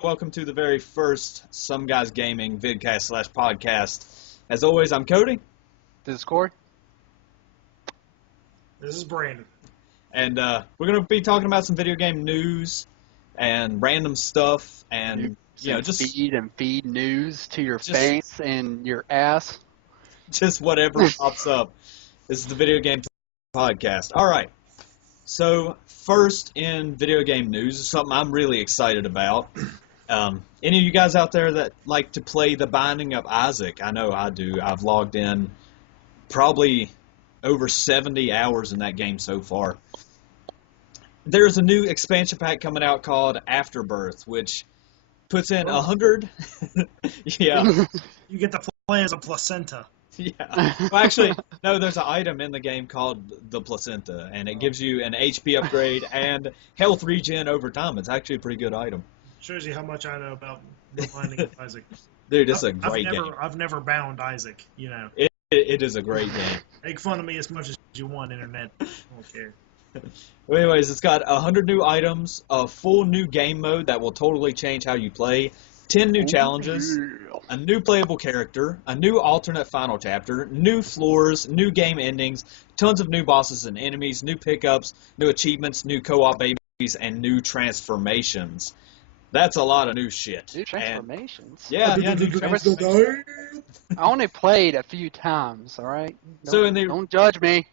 Welcome to the very first Some Guys Gaming vidcast slash podcast. As always, I'm Cody. This is Corey. This is Brandon. And we're going to be talking about some video game news and random stuff and, just feed news to your face and your ass. Just whatever pops up. This is the video game podcast. All right. So, first in video game news is something I'm really excited about. Any of you guys out there that like to play The Binding of Isaac? I know I do. I've logged in probably over 70 hours in that game so far. There's a new expansion pack coming out called Afterbirth, which puts in 100... Yeah. You get to play as a placenta. Yeah. Well, actually, no, there's an item in the game called the placenta, and it gives you an HP upgrade and health regen over time. It's actually a pretty good item. Shows you how much I know about the Binding of Isaac. Dude, it's a great game. I've never bound Isaac, you know. It is a great game. Make fun of me as much as you want, Internet. I don't care. Well, anyways, it's got 100 new items, a full new game mode that will totally change how you play, 10 new challenges, a new playable character, a new alternate final chapter, new floors, new game endings, tons of new bosses and enemies, new pickups, new achievements, new co-op babies, and new transformations. That's a lot of new shit. New transformations? I only played a few times, all right? Don't judge me.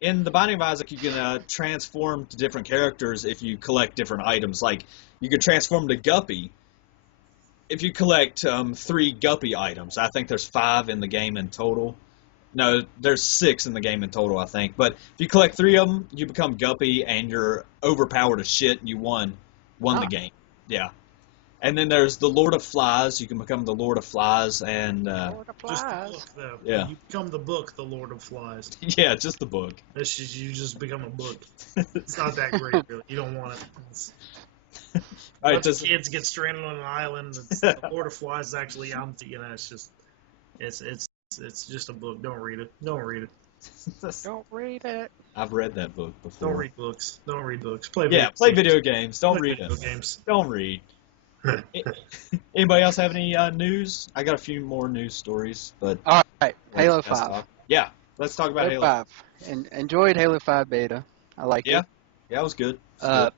In The Binding of Isaac, you can transform to different characters if you collect different items. Like, you can transform to Guppy if you collect 3 Guppy items. I think there's 5 in the game in total. No, there's 6 in the game in total, I think. But if you collect 3 of them, you become Guppy, and you're overpowered as shit, and you won the game. Yeah. And then there's the Lord of Flies. You can become the Lord of Flies, and Lord of Flies. Just the book, though. Yeah. You become the book, the Lord of Flies. Yeah, just the book. You just become a book. It's not that great, really. You don't want it. All right, kids get stranded on an island. The Lord of Flies is actually empty. You know, it's just a book. Don't read it. Don't read it. Don't read it. I've read that book before. Don't read books. Don't read books. Play video games. Don't read it. Don't read. Anybody else have any news? I got a few more news stories, but all right, Halo 5. Yeah, let's talk about Halo 5. Enjoyed Halo 5 beta. I like it. Yeah, it was good. All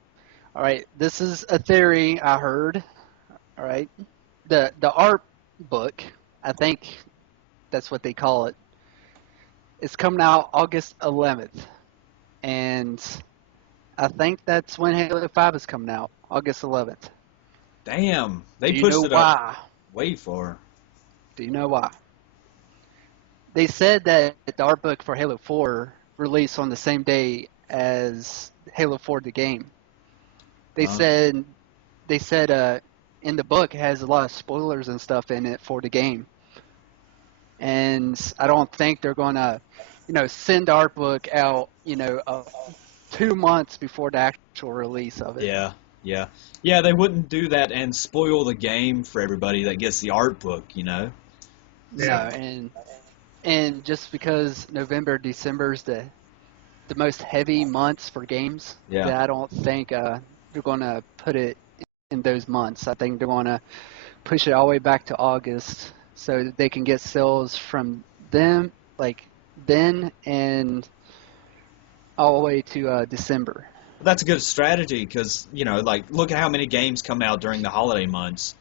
right, this is a theory I heard. All right, the art book, I think that's what they call it. It's coming out August 11th, and I think that's when Halo 5 is coming out, August 11th. Damn, they pushed it up way far. Do you know why? They said that the art book for Halo 4 released on the same day as Halo 4 the game. They said in the book it has a lot of spoilers and stuff in it for the game. And I don't think they're going to, send the art book out, 2 months before the actual release of it. Yeah, they wouldn't do that and spoil the game for everybody that gets the art book, Yeah. No, and just because November, December is the most heavy months for games, that I don't think they're going to put it in those months. I think they're going to push it all the way back to August so that they can get sales from them, like then and all the way to December. That's a good strategy because, look at how many games come out during the holiday months.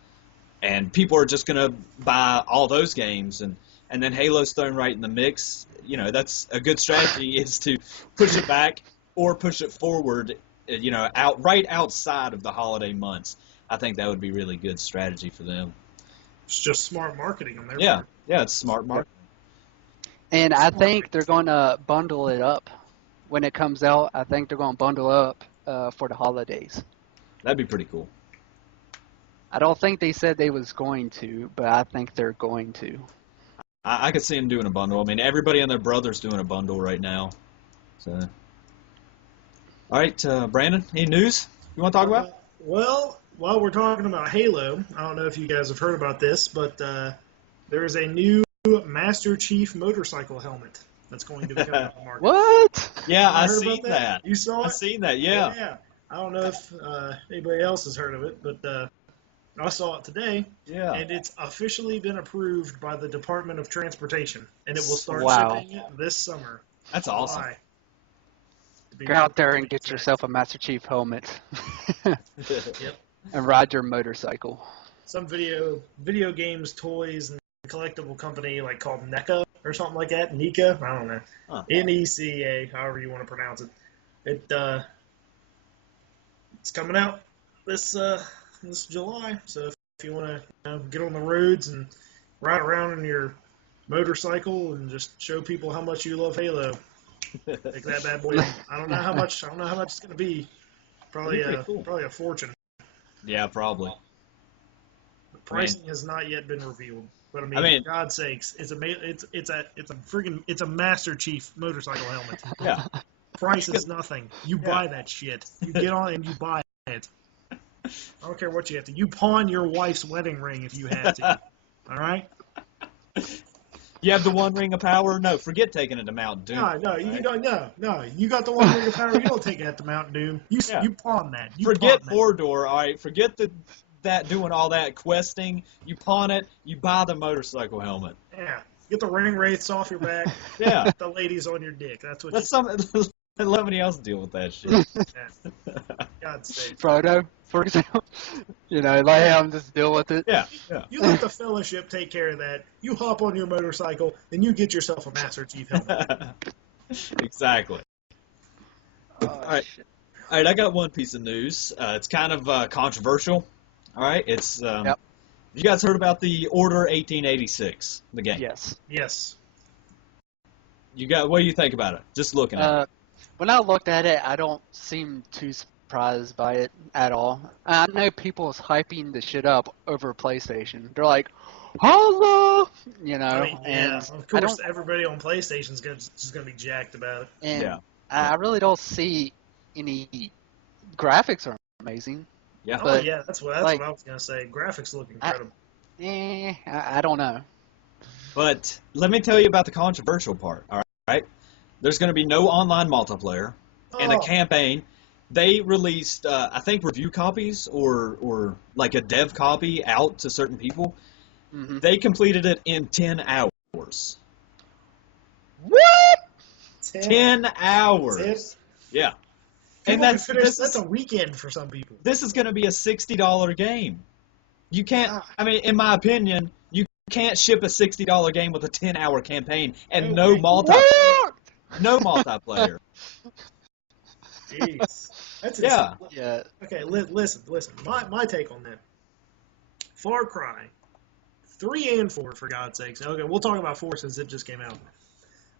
And people are just going to buy all those games. And then Halo's thrown right in the mix. That's a good strategy is to push it back or push it forward, right outside of the holiday months. I think that would be really good strategy for them. It's just smart marketing on their part. Yeah, it's smart marketing. And I think they're going to bundle it up. When it comes out, I think they're going to bundle up for the holidays. That'd be pretty cool. I don't think they said they was going to, but I think they're going to. I could see them doing a bundle. I mean, everybody and their brother's doing a bundle right now. So, all right, Brandon, any news you want to talk about? Well, while we're talking about Halo, I don't know if you guys have heard about this, but there is a new Master Chief motorcycle helmet that's going to be coming out on the market. What? Yeah, I seen that. You saw it? I seen that, yeah. Yeah. I don't know if anybody else has heard of it, but I saw it today, Yeah. and it's officially been approved by the Department of Transportation, and it will start Wow. shipping it this summer. That's awesome. July, to be Go out there and exact. get yourself a Master Chief helmet Yep. and ride your motorcycle. Some video games, toys, and collectible company like called NECA or something like that. NECA, I don't know. Huh. NECA, however you want to pronounce it. It's coming out this July. So if you want to get on the roads and ride around in your motorcycle and just show people how much you love Halo, take that bad boy. I don't know how much it's going to be. Probably That'd be pretty cool. probably a fortune. Yeah, probably. The pricing has not yet been revealed. But I mean, for God's sakes, it's a Master Chief motorcycle helmet. Yeah. Price is nothing. You buy that shit. You get on and you buy it. I don't care what you have to. You pawn your wife's wedding ring if you have to. All right? You have the one ring of power? No, forget taking it to Mount Doom. No, you don't. No. You got the one ring of power. You don't take it to Mount Doom. You pawn that. Forget four-door, all right? Forget that doing all that questing. You pawn it, you buy the motorcycle helmet. Yeah. Get the ring wraiths off your back. Yeah. The ladies on your dick. That's what Let somebody else deal with that shit. Yeah. God's sake. Frodo, for example. Let him just deal with it. Yeah. You let the fellowship take care of that. You hop on your motorcycle, and you get yourself a Master Chief helmet. Exactly. Oh, All right. shit. All right, I got one piece of news. It's kind of controversial. All right, it's Yep. You guys heard about the Order 1886, the game? Yes. Yes. What do you think about it? Just looking at it. When I looked at it, I don't seem too surprised by it at all. I know people's hyping the shit up over PlayStation. They're like, "Hello," and Of course, everybody on PlayStation's just going to be jacked about it. and Yeah. I really don't see any graphics are amazing. Yeah. Oh, But, yeah, that's what I was going to say. Graphics look incredible. I don't know. But let me tell you about the controversial part, all right? There's going to be no online multiplayer and a campaign. They released, I think, review copies or like a dev copy out to certain people. Mm-hmm. They completed it in 10 hours. What? 10 hours. That's it? Yeah. People And that's a weekend for some people. this is going to be a $60 game. You can't, I mean, in my opinion, you can't ship a $60 game with a 10-hour campaign and no multiplayer. What? No multiplayer. Jeez. That's Yeah. insane. Yeah. Okay, listen. My take on that. Far Cry 3 and 4, for God's sakes. Okay, we'll talk about 4 since it just came out.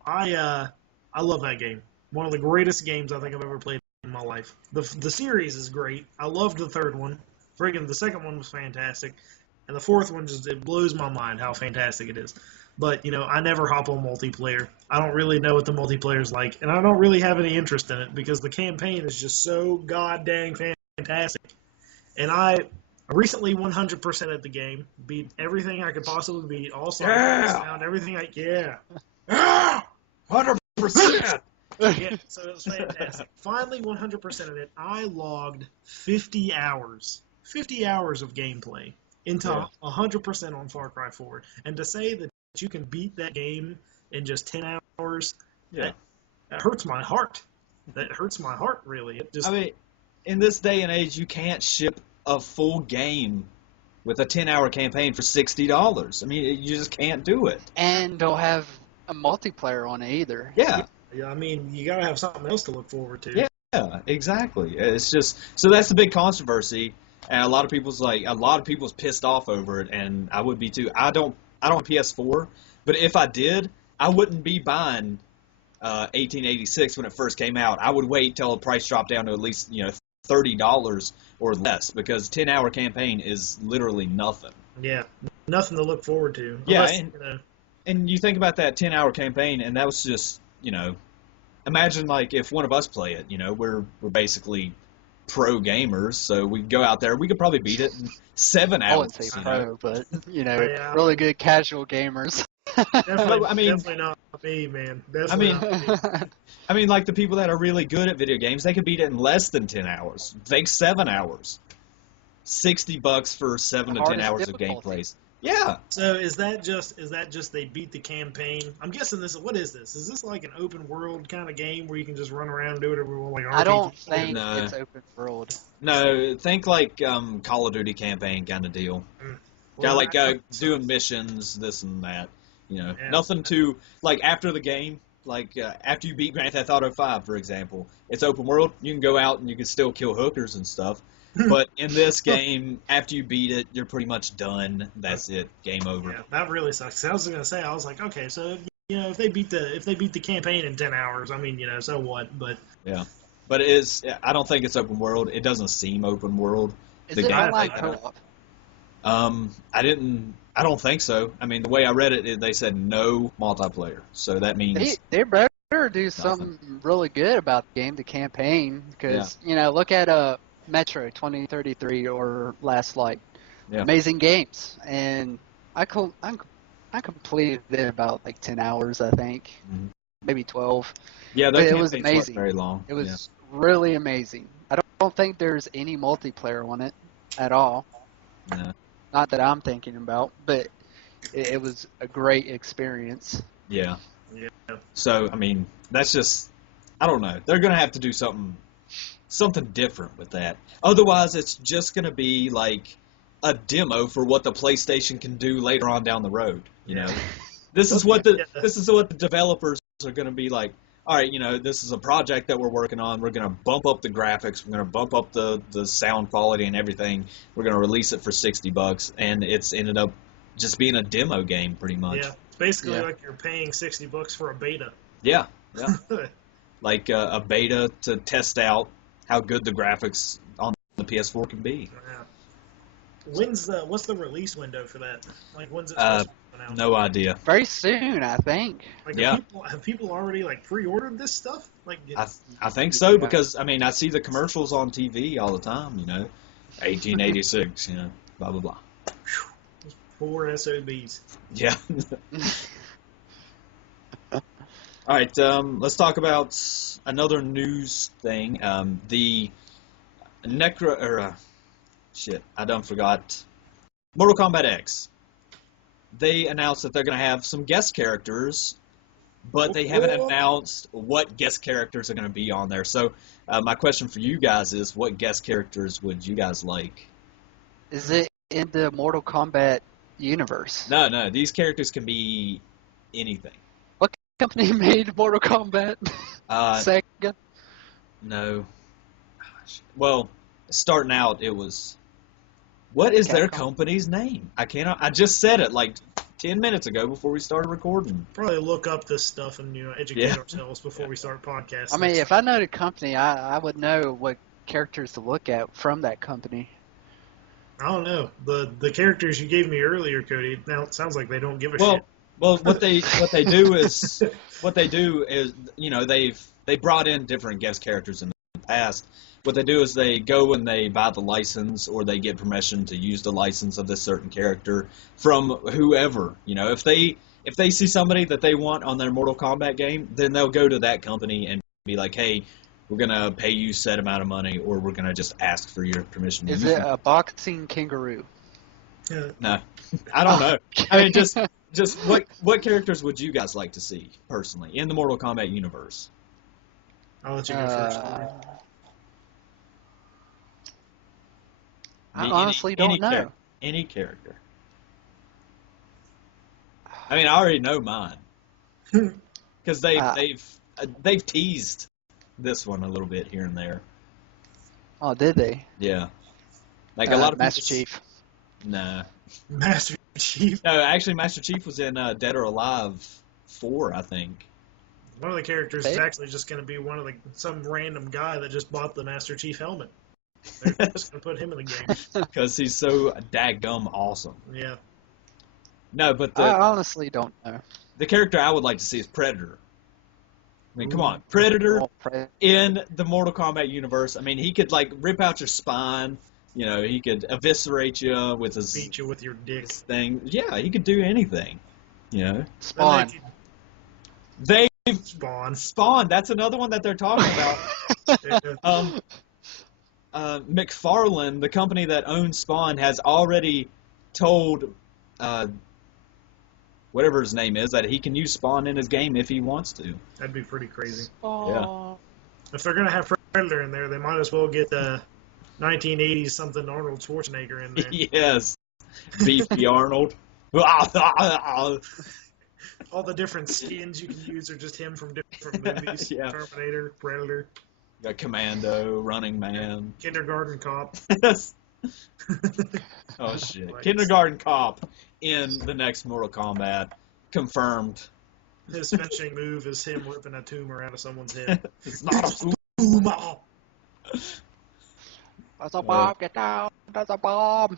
I love that game. One of the greatest games I think I've ever played in my life. The series is great. I loved the third one. Friggin' the second one was fantastic. And the fourth one it blows my mind how fantastic it is. But, I never hop on multiplayer. I don't really know what the multiplayer's like. And I don't really have any interest in it because the campaign is just so goddamn fantastic. And I recently 100%ed the game. Beat everything I could possibly beat. All sides, found everything Yeah. 100%. Yeah, so it was fantastic. Finally 100%ed it. I logged 50 hours. 50 hours of gameplay into 100% on Far Cry 4. And to say that you can beat that game in just 10 hours, that hurts my heart. That hurts my heart, really. I mean, in this day and age, you can't ship a full game with a 10-hour campaign for $60. I mean, you just can't do it. And don't have a multiplayer on it either. Yeah. Yeah, I mean, you got to have something else to look forward to. Yeah, exactly. It's just so that's the big controversy, and a lot of people's pissed off over it, and I would be too. I don't have PS4, but if I did, I wouldn't be buying 1886 when it first came out. I would wait till the price dropped down to at least $30 or less because 10-hour campaign is literally nothing. Yeah, nothing to look forward to. Yeah, Unless, and you think about that 10-hour campaign, and that was just imagine like if one of us play it. We're basically pro gamers, so we go out there. We could probably beat it in 7 hours. I wouldn't say pro, but really good casual gamers. Definitely not me, man. Definitely not me. I mean, like the people that are really good at video games, they could beat it in less than 10 hours. Take 7 hours. $60 for 7 to 10 Hardest hours of difficulty. gameplays. Yeah. So is that just they beat the campaign? I'm guessing what is this? Is this like an open world kind of game where you can just run around and do whatever you want, like an RPG? I don't think No. it's open world. No, think like Call of Duty campaign kind of deal. Well, Kind of like that- doing missions, this and that. You know, Yeah. nothing too like after the game. Like after you beat Grand Theft Auto 5, for example, it's open world. You can go out and you can still kill hookers and stuff. But in this game, after you beat it, you're pretty much done. That's it. Game over. Yeah, that really sucks. I was gonna say, I was like, okay, so if they beat the campaign in 10 hours, I mean, so what? But But it is. I don't think it's open world. It doesn't seem open world. Is The it game- online I co-op? I don't think so. I mean, the way I read it, they said no multiplayer. So that means They better do something really good about the game, the campaign, because look at Metro 2033 or Last Light, amazing games, and I completed it in about like 10 hours, I think, maybe 12. yeah, but that it was campaign's not amazing. very long. It was really amazing. I don't think there's any multiplayer on it at all. No. Not that I'm thinking about, but it was a great experience. Yeah. Yeah. So I mean, that's just I don't know. They're gonna have to do something different with that. Otherwise, it's just gonna be like a demo for what the PlayStation can do later on down the road. You know, this is what the developers are gonna be like. All right, this is a project that we're working on. We're going to bump up the graphics. We're going to bump up the sound quality and everything. We're going to release it for $60, and it's ended up just being a demo game pretty much. Yeah, it's basically like you're paying $60 for a beta. Yeah. Like a beta to test out how good the graphics on the PS4 can be. What's the release window for that? Like, when's it supposed to come out? No idea. Very soon, I think. Like, Yeah. have people already like pre-ordered this stuff? Like, I think so because I mean I see the commercials on TV all the time. 1886. Blah blah blah. Poor SOBs. Yeah. All right. Let's talk about another news thing. The I done forgot. Mortal Kombat X. They announced that they're going to have some guest characters, but they haven't announced what guest characters are going to be on there. So my question for you guys is, what guest characters would you guys like? Is it in the Mortal Kombat universe? No. These characters can be anything. What company made Mortal Kombat? Sega? No. Well, starting out, it was... What is their company's name? I just said it like 10 minutes ago before we started recording. Probably look up this stuff and educate ourselves before we start podcasting. I mean, if I know the company, I would know what characters to look at from that company. I don't know. The characters you gave me earlier, Cody, now it sounds like they don't give a shit. Well, what they do is they brought in different guest characters in the past. What they do is they go and they buy the license or they get permission to use the license of this certain character from whoever. If they see somebody that they want on their Mortal Kombat game, then they'll go to that company and be like, hey, we're going to pay you set amount of money or we're going to just ask for your permission to Is use it them. a boxing kangaroo? No. I don't know. I mean, just what characters would you guys like to see, personally, in the Mortal Kombat universe? I'll let you go first. I honestly don't know. Any character. I mean, I already know mine because they've teased this one a little bit here and there. Oh, did they? Yeah, like a lot of Master people, Chief. Master Chief. No, actually, Master Chief was in Dead or Alive 4, I think. One of the characters is actually just going to be some random guy that just bought the Master Chief helmet. They're just going to put him in the game. Because he's so daggum awesome. Yeah. No, but I honestly don't know. The character I would like to see is Predator. I mean, come on. Predator in the Mortal Kombat universe. I mean, he could, rip out your spine. He could eviscerate you with his... Beat you with your dick. Thing. Yeah, he could do anything. Spawn. Spawn. Spawn. That's another one that they're talking about. McFarlane, the company that owns Spawn, has already told whatever his name is that he can use Spawn in his game if he wants to. That'd be pretty crazy. Yeah. If they're gonna have Predator in there, they might as well get the 1980s something Arnold Schwarzenegger in there. Yes. Beefy Arnold. All the different skins you can use are just him from different movies. Yeah. Terminator, Predator, Got Commando, Running Man. Kindergarten Cop. Yes. Oh shit! Like, Kindergarten Cop in the next Mortal Kombat, confirmed. his finishing move is him ripping a tumor out of someone's head. It's not a Tumor. That's a bomb. Get down. That's a bomb.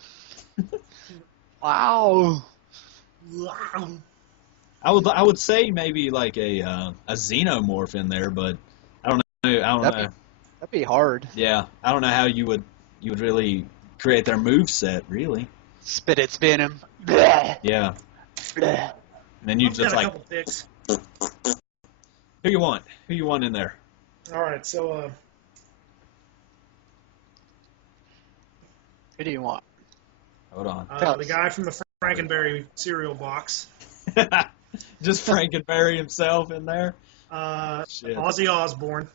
Wow. Wow. I would say maybe like a xenomorph in there, but I don't know. That'd be hard. Yeah, I don't know how you would really create their move set, really. Spit its venom. Bleh. Yeah. Bleh. And then you I've just got a like, couple picks. who you want? Who you want in there? All right, so Who do you want? Hold on. the guy from the Frankenberry cereal box, Just Frankenberry himself in there. Shit. Ozzy Osbourne,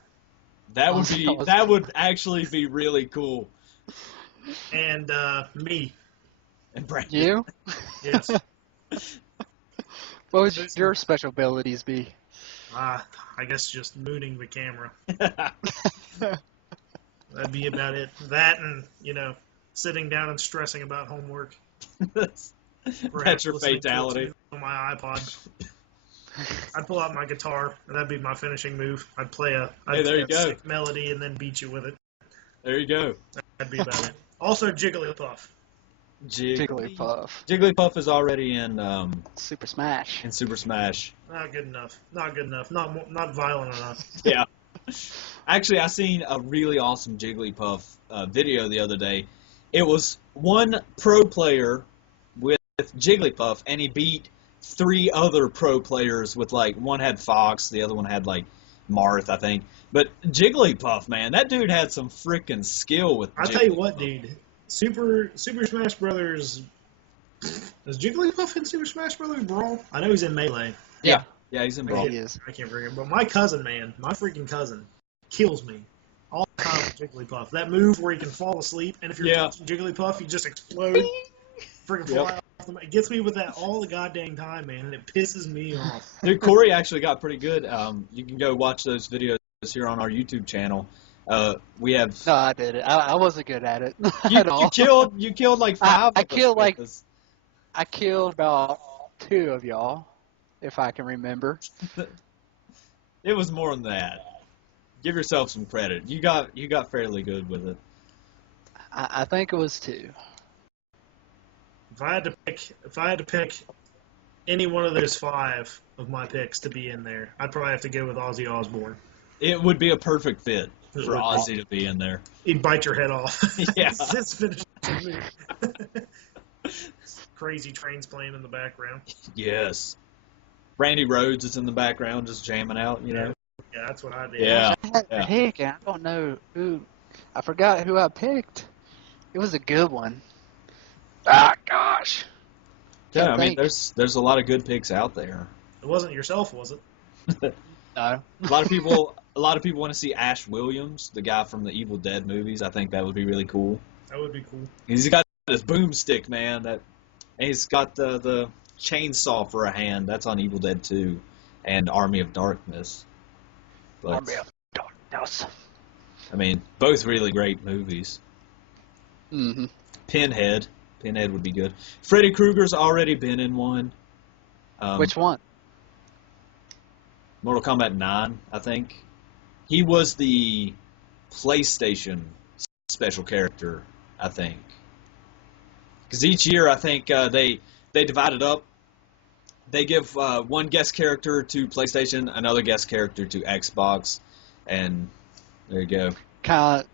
That would Ozzy be Osbourne. that would actually be really cool. and me. And Brandon. You? Yes. What would your special abilities be? I guess just mooning the camera. That'd be about it. That and, sitting down and stressing about homework. That's Perhaps your listening to a fatality. tune on my iPod. I'd pull out my guitar, and that'd be my finishing move. I'd play a sick melody and then beat you with it. There you go. That'd be about it. Also, Jigglypuff. Jigglypuff. Jigglypuff is already in Super Smash. Super Smash. Not good enough. Not good enough. Not violent enough. Yeah. Actually, I seen a really awesome Jigglypuff video the other day. It was one pro player with Jigglypuff, and he beat 3 other pro players with, like, one had Fox, the other one had, like, Marth, I think. But Jigglypuff, man, that dude had some freaking skill with I'll tell you what, dude. Super Smash Brothers. Is Jigglypuff in Super Smash Brothers Brawl? I know he's in Melee. Yeah, he's in Brawl. He is. I can't remember. But my cousin, man, my freaking cousin, kills me all the time with Jigglypuff. That move where he can fall asleep, and if you're touching Jigglypuff, you just explode. Freaking fly off the. It gets me with that all the goddamn time, man, and it pisses me off. Dude, Corey actually got pretty good. You can go watch those videos here on our YouTube channel. We have. No, I did it. I wasn't good at it at all. You killed like 5. I killed like. I killed about 2 of y'all, if I can remember. It was more than that. Give yourself some credit. You got fairly good with it. I think it was 2. If I had to pick any one of those 5 of my picks to be in there, I'd probably have to go with Ozzy Osbourne. It would be a perfect fit for Ozzy to be in there. He'd bite your head off. Yeah. His finishing move. Crazy trains playing in the background. Yes. Randy Rhodes is in the background just jamming out, Yeah, that's what I did. Yeah. I had to pick, and I don't know who. I forgot who I picked. It was a good one. Ah, gosh. Yeah, Can't I mean, think. there's a lot of good picks out there. It wasn't yourself, was it? No. A lot of people want to see Ash Williams, the guy from the Evil Dead movies. I think that would be really cool. That would be cool. He's got this boomstick, man. And he's got the chainsaw for a hand. That's on Evil Dead 2 and Army of Darkness. But, Army of Darkness. I mean, both really great movies. Mm-hmm. Pinhead would be good. Freddy Krueger's already been in one. Which one? Mortal Kombat 9, I think. He was the PlayStation special character, I think. Because each year, I think they divide it up. They give one guest character to PlayStation, another guest character to Xbox, and there you go. Kind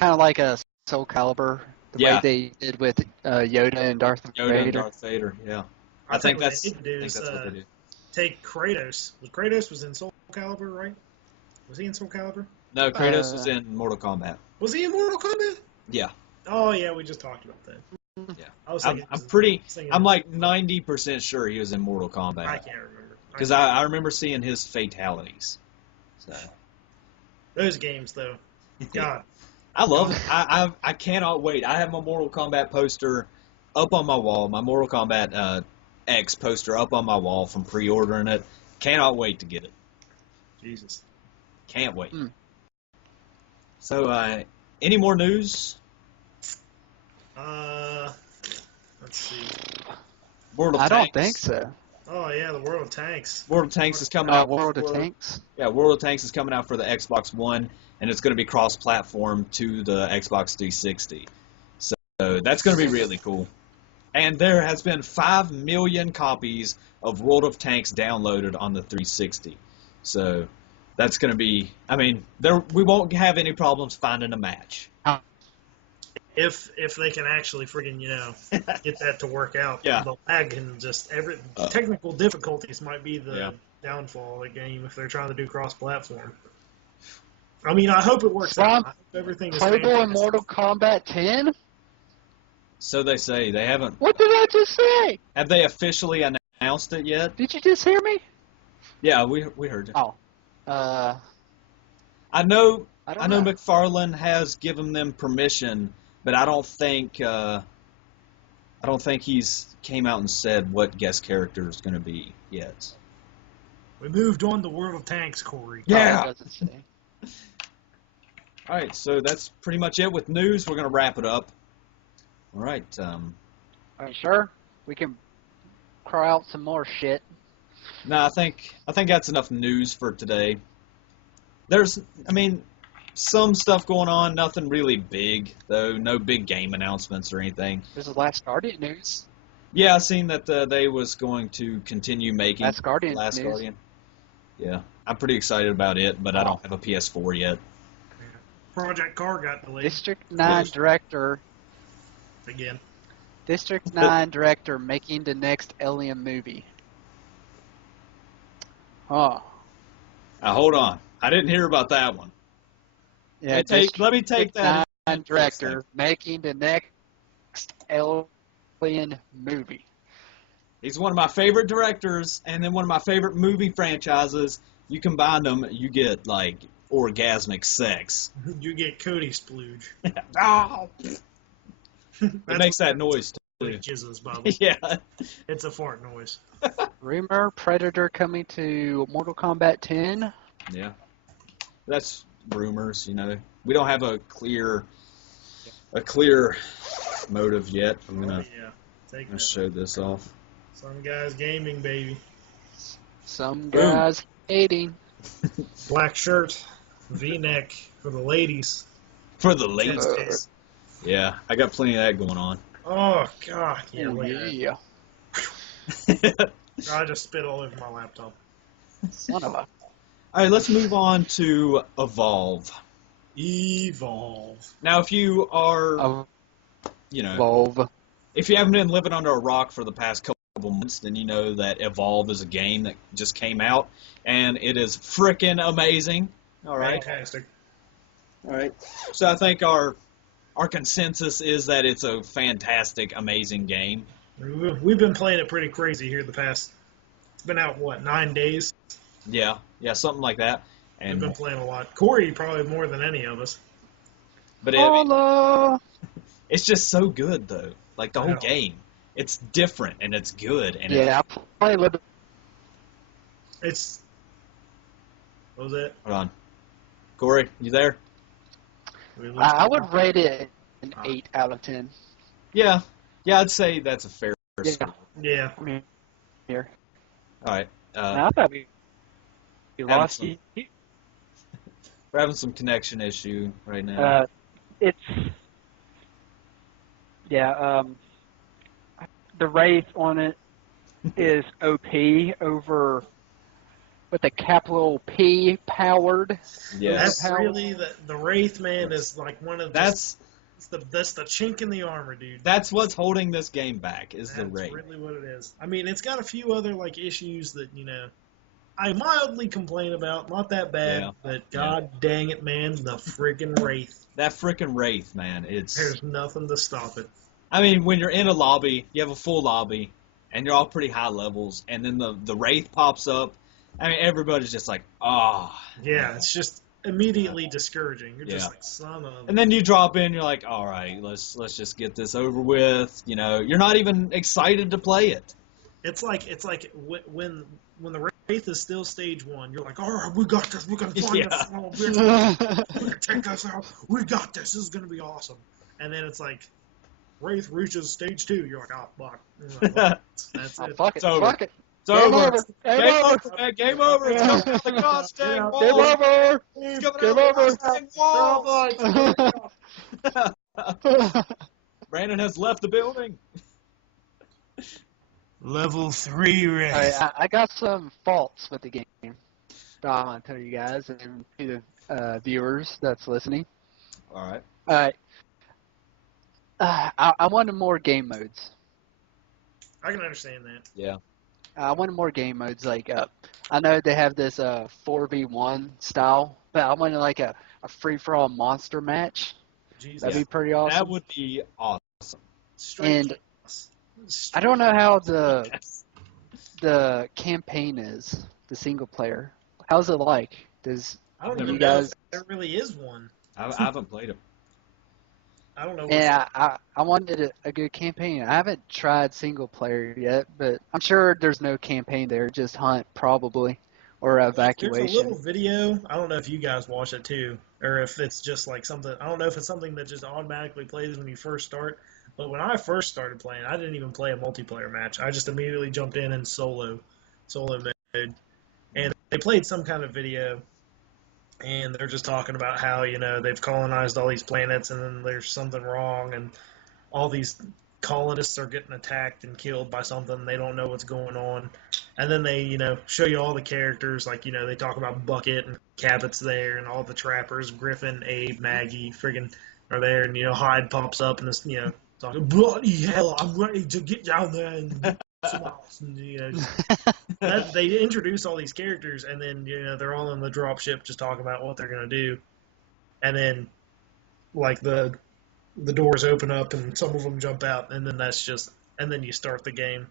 of like a Soul Calibur, the way they did with Yoda and Darth Vader. Yoda and Darth Vader, yeah. I think what that's they need to do what is they did. take Kratos. Kratos was in Soul Calibur, right? Was he in Soul Calibur? No, Kratos was in Mortal Kombat. Was he in Mortal Kombat? Yeah. Oh yeah, we just talked about that. Yeah. I was I'm, thinking, I'm pretty. thinking- I'm like 90% sure he was in Mortal I Kombat can't remember. because I remember seeing his fatalities. So Those games though, God, I love it. I cannot wait. I have my Mortal Kombat poster up on my wall. My Mortal Kombat X poster up on my wall from pre-ordering it. Cannot wait to get it. Jesus. Can't wait. Mm. So, any more news? Let's see. World of I Tanks. don't think so. Oh yeah, the World of Tanks. World of Tanks is coming out. World of for- Tanks. Yeah, World of Tanks is coming out for the Xbox One, and it's going to be cross-platform to the Xbox 360. So that's going to be really cool. And there has been 5 million copies of World of Tanks downloaded on the 360. So that's going to be. I mean, we won't have any problems finding a match. If they can actually friggin' get that to work out. Yeah. The lag and just technical difficulties might be the Yeah. downfall of the game if they're trying to do cross-platform. I mean, I hope it works From out. I hope everything is Playable in fantastic. Mortal Kombat 10? So they say they haven't. What did I just say? Have they officially announced it yet? Did you just hear me? Yeah, we heard it. Oh. I know I don't know. McFarlane has given them permission, but I don't think he's came out and said what guest character is going to be yet. We moved on to World of Tanks, Corey. Yeah. Oh, it doesn't say. All right, so that's pretty much it with news. We're going to wrap it up. All right. Are you sure? We can cry out some more shit. No, I think that's enough news for today. There's, some stuff going on. Nothing really big though. No big game announcements or anything. This is Last Guardian news. Yeah, I seen that they was going to continue making Last Guardian Last news. Guardian. Yeah, I'm pretty excited about it, but I don't have a PS4 yet. Project Car got delayed District 9 Yes. director. again. District 9 director making the next Alien movie. Oh. Hold on, I didn't hear about that one. Yeah, Let me take that. 9 director making the next Alien movie. He's one of my favorite directors, and then one of my favorite movie franchises. You combine them, you get like orgasmic sex. You get Cody Splooge. Oh! It makes that noise too. Jizzes, Bubbles. Yeah. It's a fart noise. Rumor Predator coming to Mortal Kombat 10. Yeah. That's rumors, We don't have a clear motive yet. I'm gonna Take gonna that. show this off. Some guys gaming, baby. Some Boom. guys hating. Black shirt, V-neck for the ladies. For the ladies. Chest case. Yeah, I got plenty of that going on. Oh God, yeah, Oh, yeah. I just spit all over my laptop. Son of a. All right, let's move on to Evolve. Evolve. Now, if you are, Evolve. if you haven't been living under a rock for the past couple months, then you know that Evolve is a game that just came out, and it is frickin' amazing. All right. Fantastic. All right. So I think our consensus is that it's a fantastic, amazing game. We've been playing it pretty crazy here the past. It's been out 9 days. Yeah, something like that. We've And been playing a lot. Corey probably more than any of us. but Holla! it's just so good though. Like the whole Yeah. game, it's different and it's good and Yeah, I play a little. It's what was it? Hold on, Corey, you there? I would rate it an 8 out of 10. Yeah, I'd say that's a fair Yeah. score. Yeah. I mean, here. All right, I thought we lost some- you. we're having some connection issue right now. It's the Wraith on it is OP over With a capital P powered. Yes, That's really the Wraith, man, is like one of that's that's the chink in the armor, dude. that's what's holding this game back is the That's Wraith. really what it is. I mean, it's got a few other like issues that I mildly complain about. Not that bad, Yeah. but god dang it, man, the friggin' Wraith. That frickin' Wraith, man. There's nothing to stop it. I mean, when you're in a lobby, you have a full lobby, and you're all pretty high levels, and then the Wraith pops up. I mean, everybody's just like, ah. Yeah, it's just immediately discouraging. You're just Yeah. like, son of. And then you drop in, you're like, all right, let's just get this over with. You know, you're not even excited to play it. It's like when the Wraith is still stage 1, you're like, all right, we got this. We're gonna find Yeah. this. We're gonna take this out. We got this. This is gonna be awesome. And then it's like, Wraith reaches stage 2. You're like, oh fuck. Like, well, that's Oh, it. fuck it. It's over. Fuck it. It's Game over. over. Game Game over. over, man. Game over. It's coming out the gosh dang Game wall. Game over. It's coming Game out the over. gosh dang wall. Brandon has left the building. Level 3 Wraith. Alright, I got some faults with the game that I want to tell you guys and to the viewers that's listening. All right. Alright. I wanted more game modes. I can understand that. Yeah. I wanted more game modes. Like, I know they have this 4v1 style, but I wanted like a free-for-all monster match. Jesus. That'd be pretty awesome. That would be awesome. Straight And chaos. I don't know how the campaign is, the single player. How's it like? Does I don't You even guys- know if there really is one. I haven't played it. I don't know. Yeah, I wanted a good campaign. I haven't tried single player yet, but I'm sure there's no campaign there, just hunt probably, or There's a evacuation. little video. I don't know if you guys watch it too, or if it's just like something. I don't know if it's something that just automatically plays when you first start. But when I first started playing, I didn't even play a multiplayer match. I just immediately jumped in solo mode, and they played some kind of video, and they're just talking about how they've colonized all these planets, and then there's something wrong, and all these colonists are getting attacked and killed by something. They don't know what's going on. And then they, show you all the characters. Like, they talk about Bucket and Cabot's there and all the trappers, Griffin, Abe, Maggie, friggin' are there. And, Hyde pops up and is, talking, bloody hell, I'm ready to get down there and some else. And, they introduce all these characters, and then, they're all in the dropship just talking about what they're going to do. And then, like, the doors open up and some of them jump out, and then you start the game.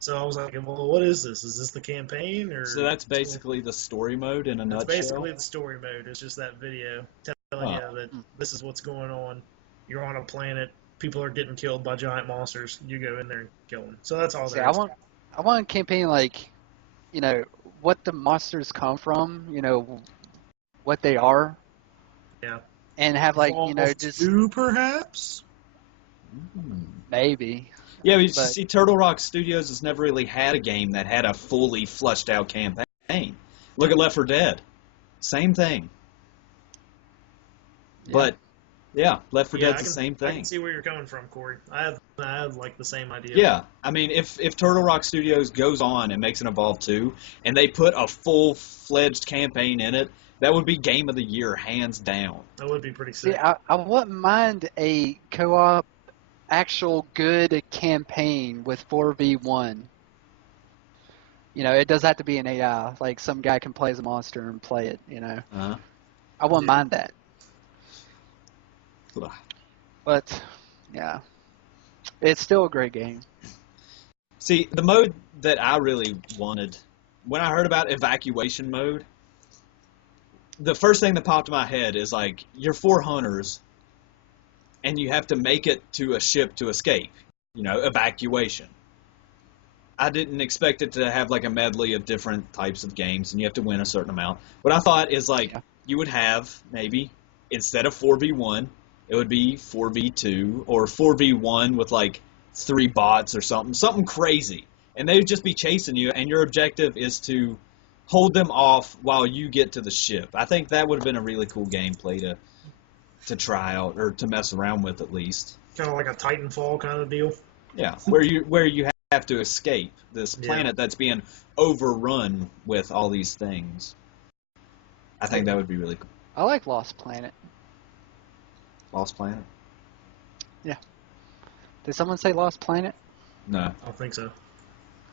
So I was like, well, what is this? Is this the campaign? Or So that's basically the story mode in a That's nutshell. basically the story mode. It's just that video telling you that this is what's going on. You're on a planet. People are getting killed by giant monsters. You go in there and kill them. So that's all See, there I is. want a campaign like, what the monsters come from, what they are. Yeah. And have like, Evolve just two, perhaps? maybe. Yeah, but you But- see, Turtle Rock Studios has never really had a game that had a fully fleshed out campaign. Look at Left 4 Dead. Same thing. Yeah. But, yeah, Left 4 Yeah, Dead's the same I thing. can see where you're coming from, Corey. I have like the same idea. Yeah, I mean, if Turtle Rock Studios goes on and makes an Evolve 2, and they put a full-fledged campaign in it, that would be Game of the Year, hands down. That would be pretty See, sick. I wouldn't mind a co-op, actual good campaign with 4v1. It does have to be an AI. Like, some guy can play as a monster and play it, Uh-huh. I wouldn't Yeah. mind that. But, yeah. It's still a great game. See, the mode that I really wanted, when I heard about evacuation mode, the first thing that popped in my head is like, you're 4 hunters, and you have to make it to a ship to escape. Evacuation. I didn't expect it to have like a medley of different types of games, and you have to win a certain amount. What I thought is like, you would have, maybe, instead of 4v1, it would be 4v2, or 4v1 with like 3 bots or something crazy. And they would just be chasing you, and your objective is to hold them off while you get to the ship. I think that would have been a really cool gameplay to try out, or to mess around with at least. Kind of like a Titanfall kind of deal. Yeah, where you have to escape this planet that's being overrun with all these things. I think that would be really cool. I like Lost Planet. Lost Planet? Did someone say Lost Planet? No. I don't think so.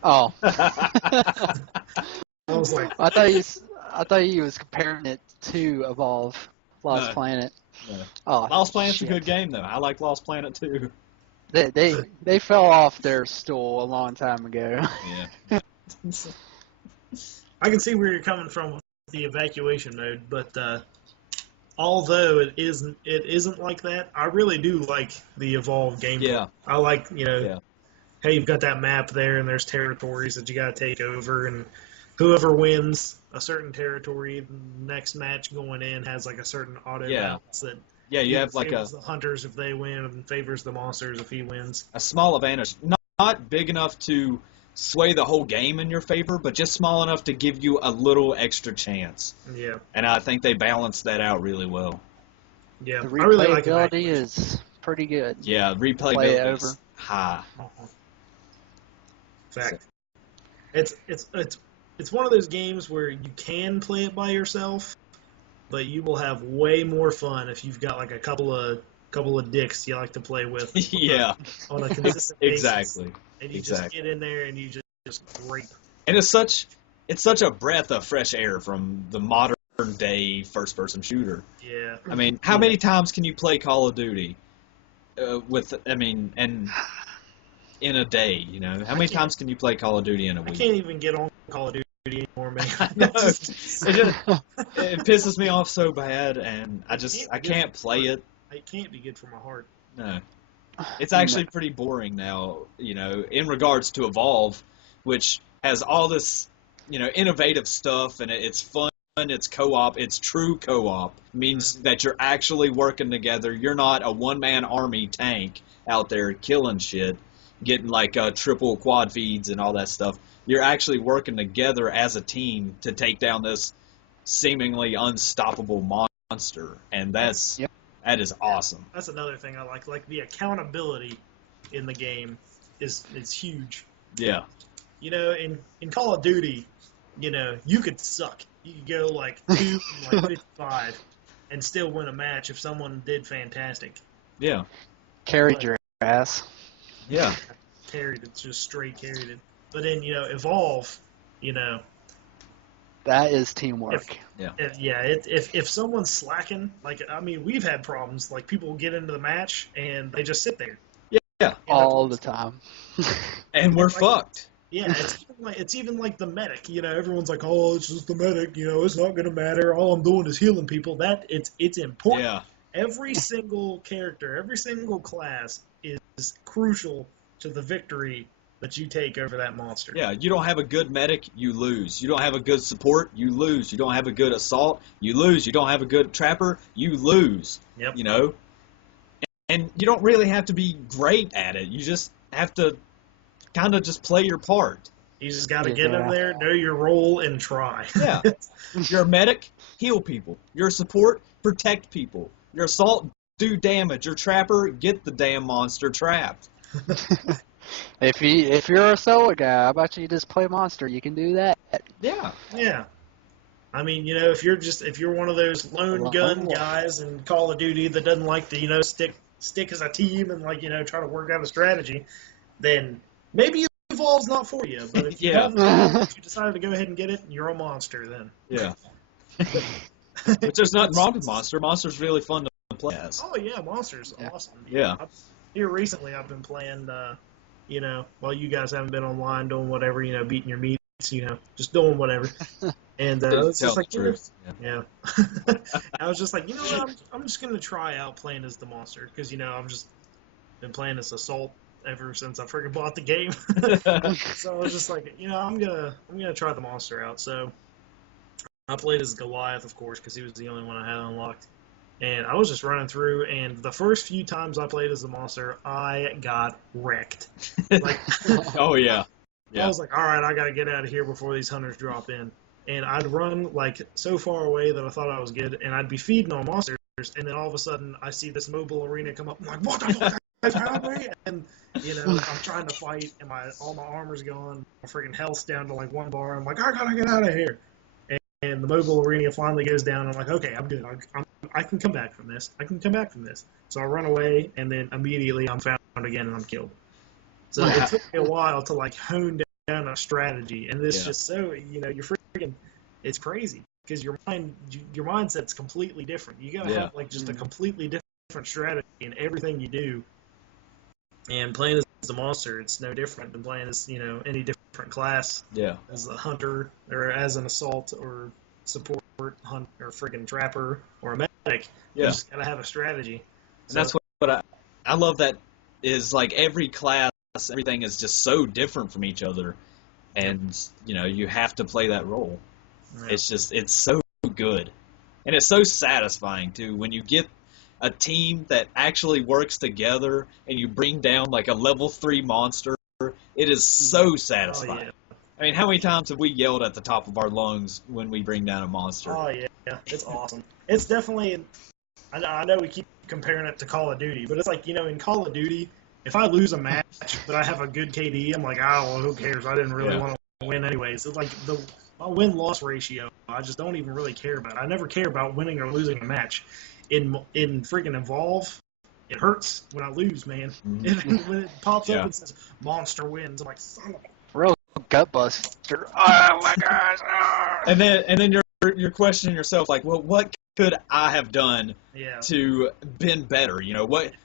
Oh. I was like, I thought you was comparing it to Evolve Lost No. Planet. No. Oh, Lost Planet's shit. a good game, though. I like Lost Planet, too. They fell off their stool a long time ago. Yeah. I can see where you're coming from with the evacuation mode, but although it isn't like that, I really do like the Evolve gameplay. Yeah. I like, Yeah. hey, you've got that map there, and there's territories that you got to take over, and whoever wins a certain territory, the next match going in has like a certain auto balance that Yeah, you have like favors the hunters if they win, and favors the monsters if he wins. a small advantage. Not big enough to sway the whole game in your favor, but just small enough to give you a little extra chance. Yeah, And I think they balanced that out really well. yeah. The I really like replayability evacuation. is pretty good. Yeah, Play it replayability over. is high. Fact. It's one of those games where you can play it by yourself, but you will have way more fun if you've got like a couple of dicks you like to play with. Yeah, On a consistent basis. exactly. And you just get in there and you just rape. And it's such a breath of fresh air from the modern day first-person shooter. Yeah. I mean, how many times can you play Call of Duty? In a day, you know, how many times can you play Call of Duty in a I week? can't even get on Call of Duty anymore, man. I know. It pisses me off so bad, and I can't play it. It can't be good for my heart. No. It's actually pretty boring now, you know, in regards to Evolve, which has all this, you know, innovative stuff, and it's fun, it's co-op, it's true co-op. Means that you're actually working together. You're not a one-man army tank out there killing shit, getting like triple quad feeds and all that stuff. You're actually working together as a team to take down this seemingly unstoppable monster, and that is awesome. That's another thing I like. Like the accountability in the game is huge. Yeah. You know, in Call of Duty, you know, you could suck. You could go like 2 and like 55 and still win a match if someone did fantastic. Yeah. Carried your ass. Yeah. Carried it, just straight carried it. But then, you know, Evolve, you know, That is teamwork. if someone's slacking, like, I mean, we've had problems, like people get into the match and they just sit there. Yeah. All the time. And we're fucked. Yeah, it's even like the medic. You know, everyone's like, "Oh, it's just the medic. You know, it's not gonna matter. All I'm doing is healing people." That it's important. Yeah. Every single character, every single class is crucial to the victory that you take over that monster. Yeah, you don't have a good medic, you lose. You don't have a good support, you lose. You don't have a good assault, you lose. You don't have a good trapper, you lose. Yep. You know? And you don't really have to be great at it. You just have to kind of just play your part. You just got to get in there, know your role, and try. Yeah. You're a medic, heal people. You're a support, protect people. Your assault, do damage. Your trapper, get the damn monster trapped. If you're a solo guy, how about you just play monster? You can do that. Yeah. Yeah. I mean, you know, if you're one of those lone gun guys in Call of Duty that doesn't like to, you know, stick as a team and, like, you know, try to work out a strategy, then maybe Evolve's not for you. But if if you decided to go ahead and get it, you're a monster then. Yeah. But there's nothing wrong with Monster. Monster's really fun to play as. Oh yeah, Monster's awesome. Yeah. Here recently, I've been playing, you know, while you guys haven't been online doing whatever, you know, beating your meats, you know, just doing whatever. And it's just like, yeah. I was just like, you know what, I'm just gonna try out playing as the monster because, you know, I've just been playing as Assault ever since I freaking bought the game. So I was just like, you know, I'm gonna try the monster out. So I played as Goliath, of course, because he was the only one I had unlocked. And I was just running through, and the first few times I played as the monster, I got wrecked. Like, Oh, yeah. Yeah. I was like, all right, I got to get out of here before these hunters drop in. And I'd run, like, so far away that I thought I was good, and I'd be feeding on monsters, and then all of a sudden I see this mobile arena come up. I'm like, what the fuck? Is happening? And, you know, I'm trying to fight, and all my armor's gone. My freaking health's down to, like, 1 bar. I'm like, I got to get out of here. And the mobile arena finally goes down. I'm like, okay, I'm good. I can come back from this. I can come back from this. So I run away, and then immediately I'm found again, and I'm killed. So it took me a while to, like, hone down a strategy. And this just so, you know, you're freaking freaking, it's crazy because your mindset's completely different. You gotta have like just a completely different strategy in everything you do. And playing as a monster, it's no different than playing as any different class. Yeah. As a hunter or as an assault or support hunt or friggin' trapper or a medic. You just gotta have a strategy. And that's what I love. That is like every class, everything is just so different from each other, and you have to play that role. Yeah. It's so good, and it's so satisfying too when you get a team that actually works together and you bring down like a level 3 monster. It is so satisfying. Oh, yeah. I mean, how many times have we yelled at the top of our lungs when we bring down a monster? Oh yeah, it's awesome. It's definitely. I know we keep comparing it to Call of Duty, but it's like in Call of Duty, if I lose a match but I have a good KD, I'm like, well, who cares? I didn't really want to win anyways. It's like my win-loss ratio, I just don't even really care about. I never care about winning or losing a match. In freaking Evolve, it hurts when I lose, man. Mm-hmm. When it pops up and says monster wins, I'm like, son of a real gut buster. Oh my gosh! And then you're questioning yourself, like, well, what could I have done to been better?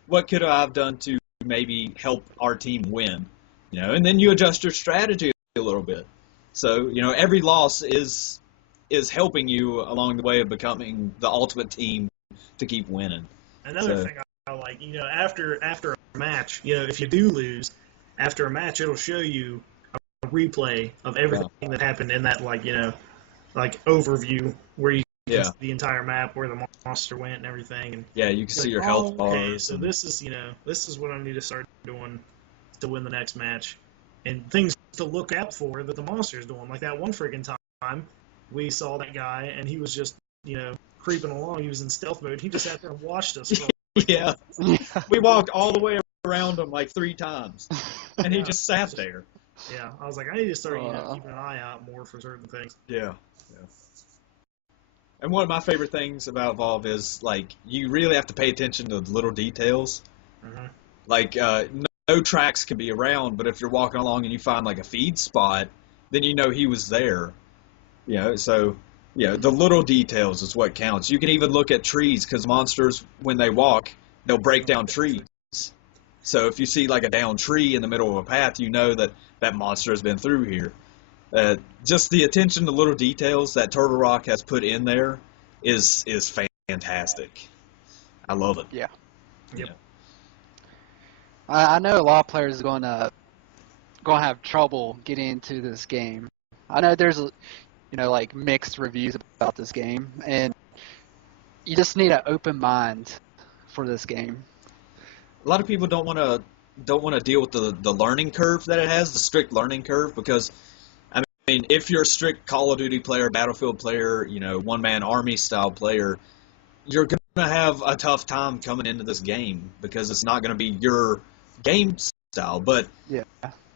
What could I have done to maybe help our team win? And then you adjust your strategy a little bit. So every loss is helping you along the way of becoming the ultimate team to keep winning. Another thing I like, after a match, if you do lose, after a match, it'll show you a replay of everything that happened in that, like overview where you can see the entire map, where the monster went and everything. And you can see your health bars. Okay, so this is what I need to start doing to win the next match, and things to look out for that the monster's doing. Like that one freaking time, we saw that guy and he was just creeping along. He was in stealth mode. He just sat there and watched us. We walked all the way around him like 3 times, and he just sat there. Yeah, I was like, I need to start keeping an eye out more for certain things. Yeah. And one of my favorite things about Evolve is like you really have to pay attention to the little details. Mm-hmm. Like no tracks can be around, but if you're walking along and you find like a feed spot, then he was there. So. The little details is what counts. You can even look at trees, because monsters, when they walk, they'll break down trees. So if you see like a downed tree in the middle of a path, you know that monster has been through here. Just the attention to little details that Turtle Rock has put in there is fantastic. I love it. Yeah. Yep. I know a lot of players are going to have trouble getting into this game. I know there's like mixed reviews about this game, and you just need an open mind for this game. A lot of people don't want to deal with the learning curve that it has, the strict learning curve, because I mean, if you're a strict Call of Duty player, Battlefield player, one-man army style player, you're going to have a tough time coming into this game because it's not going to be your game style. But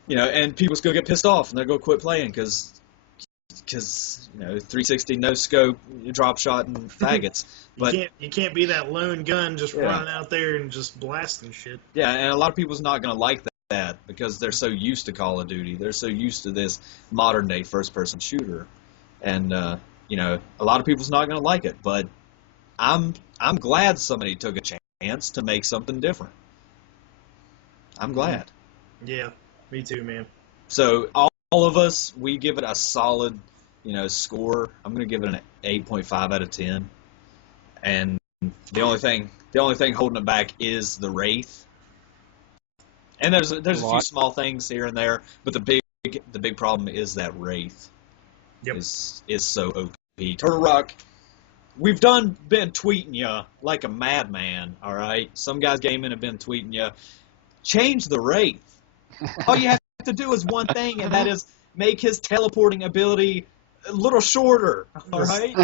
and people's going to get pissed off and they're going to quit playing because 360 no scope, drop shot, and faggots. But you can't be that lone gun just running out there and just blasting shit. Yeah, and a lot of people's not going to like that because they're so used to Call of Duty. They're so used to this modern day first person shooter, and a lot of people's not going to like it. But I'm glad somebody took a chance to make something different. I'm glad. Yeah, me too, man. So all of us, we give it a solid, score. I'm going to give it an 8.5 out of 10. And the only thing holding it back is the Wraith. And there's a few small things here and there, but the big problem is that Wraith. Yep. Is so OP. Turtle Rock, we've been tweeting you like a madman, all right? Some guys gaming have been tweeting you. Change the Wraith. All you have to do is one thing, and that is make his teleporting ability a little shorter, all right?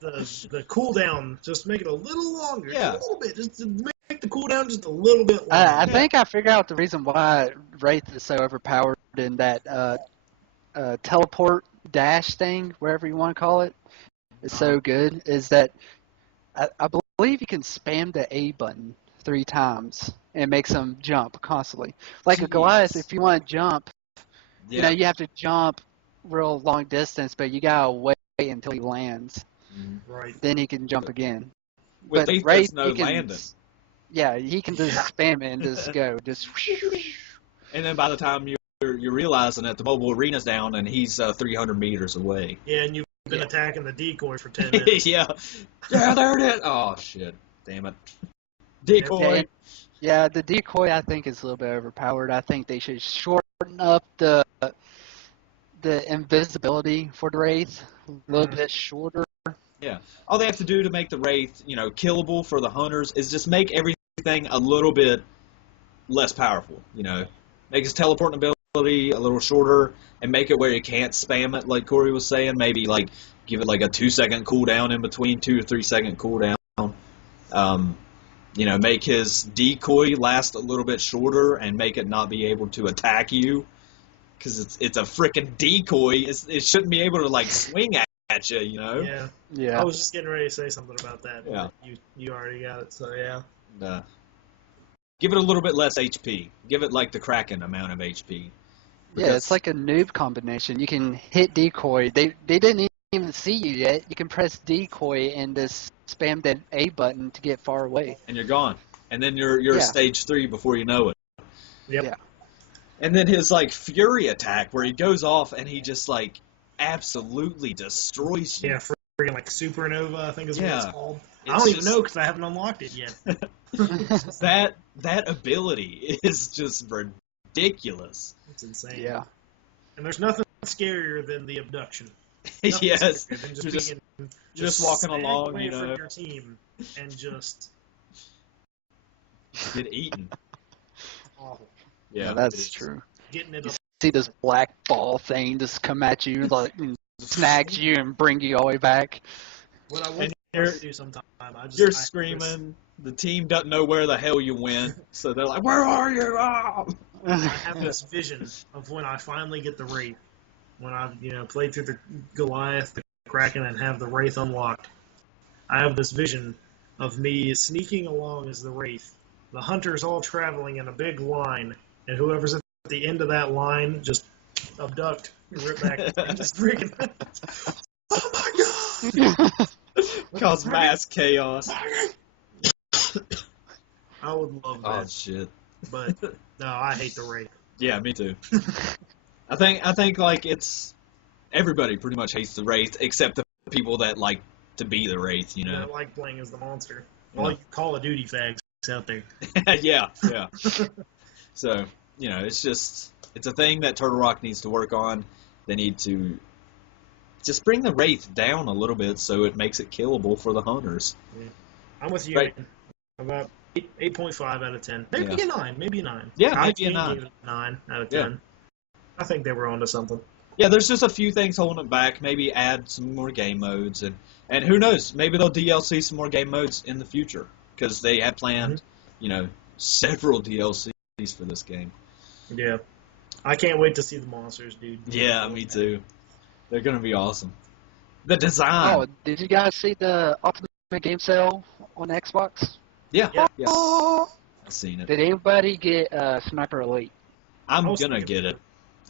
The cooldown, just make it a little longer, a little bit, just to make the cooldown just a little bit longer. I think I figured out the reason why Wraith is so overpowered in that teleport dash thing, wherever you want to call it. It's so good, is that I believe you can spam the A button 3 times and makes them jump constantly. Like a Goliath, if you want to jump, you have to jump real long distance, but you gotta wait until he lands. Right. Then he can jump again. With But Wraith, Wraith, there's no he can, landing. yeah, he can just spam it and just go, just. And then by the time you're realizing that the mobile arena's down and he's 300 meters away. Yeah, and you've been attacking the decoy for 10 minutes. Yeah, there it is. Oh shit, damn it, decoy. Yeah, the decoy I think is a little bit overpowered. I think they should shorten up the invisibility for the Wraith a little bit shorter. Yeah, all they have to do to make the Wraith, killable for the hunters is just make everything a little bit less powerful. Make his teleporting ability a little shorter and make it where you can't spam it, like Corey was saying. Maybe like give it like a 2-second cooldown in between, 2 to 3 second cooldown. Make his decoy last a little bit shorter and make it not be able to attack you because it's a freaking decoy. It shouldn't be able to like swing at you, Yeah. I was just getting ready to say something about that. Yeah. You already got it, so yeah. Give it a little bit less HP. Give it like the Kraken amount of HP. Yeah, it's like a noob combination. You can hit decoy. They didn't even see you yet. You can press decoy and just spam that A button to get far away. And you're gone. And then you're at stage 3 before you know it. Yep. Yeah. And then his like fury attack where he goes off and he just like absolutely destroys you. Yeah, freaking like Supernova, I think is what it's called. I It's don't even just- know because I haven't unlocked it yet. That ability is just ridiculous. It's insane. Yeah. And there's nothing scarier than the abduction. Nothing Yes. scarier than You're just- being just walking snag along, away from your team and just get eaten. awful. Yeah, it that's is. true. Getting it You up. see this black ball thing just come at you, like and snags you and bring you all the way back. What I And would you're- like to do sometime. You're screaming. The team doesn't know where the hell you went, so they're like, "Where are you?" Ah! I have this vision of when I finally get the Wraith. When I've played through the Goliath, the Kraken, and have the Wraith unlocked. I have this vision of me sneaking along as the Wraith. The hunters all traveling in a big line, and whoever's at the end of that line just abduct and rip back and just freaking. Oh my god! Cause mass chaos. I would love Oh that, shit. but no, I hate the Wraith. Yeah, me too. I think like it's everybody pretty much hates the Wraith except the people that like to be the Wraith, I like playing as the monster. All you Call of Duty fags out there. yeah. So, it's a thing that Turtle Rock needs to work on. They need to just bring the Wraith down a little bit so it makes it killable for the hunters. I'm with you. Right. Man. About 8.5 out of 10. Maybe a 9. Maybe a 9. Yeah, I maybe a 9. gave it a 9 out of Yeah. 10. I think they were onto something. Yeah, there's just a few things holding it back. Maybe add some more game modes, and who knows? Maybe they'll DLC some more game modes in the future because they have planned, several DLCs for this game. Yeah. I can't wait to see the monsters, dude. Yeah, me too. They're gonna be awesome. The design. Oh, did you guys see the Ultimate Game Sale on Xbox? Yeah. Yeah. Yes. I've seen it. Did anybody get Sniper Elite? I'm I'll gonna see get it. it.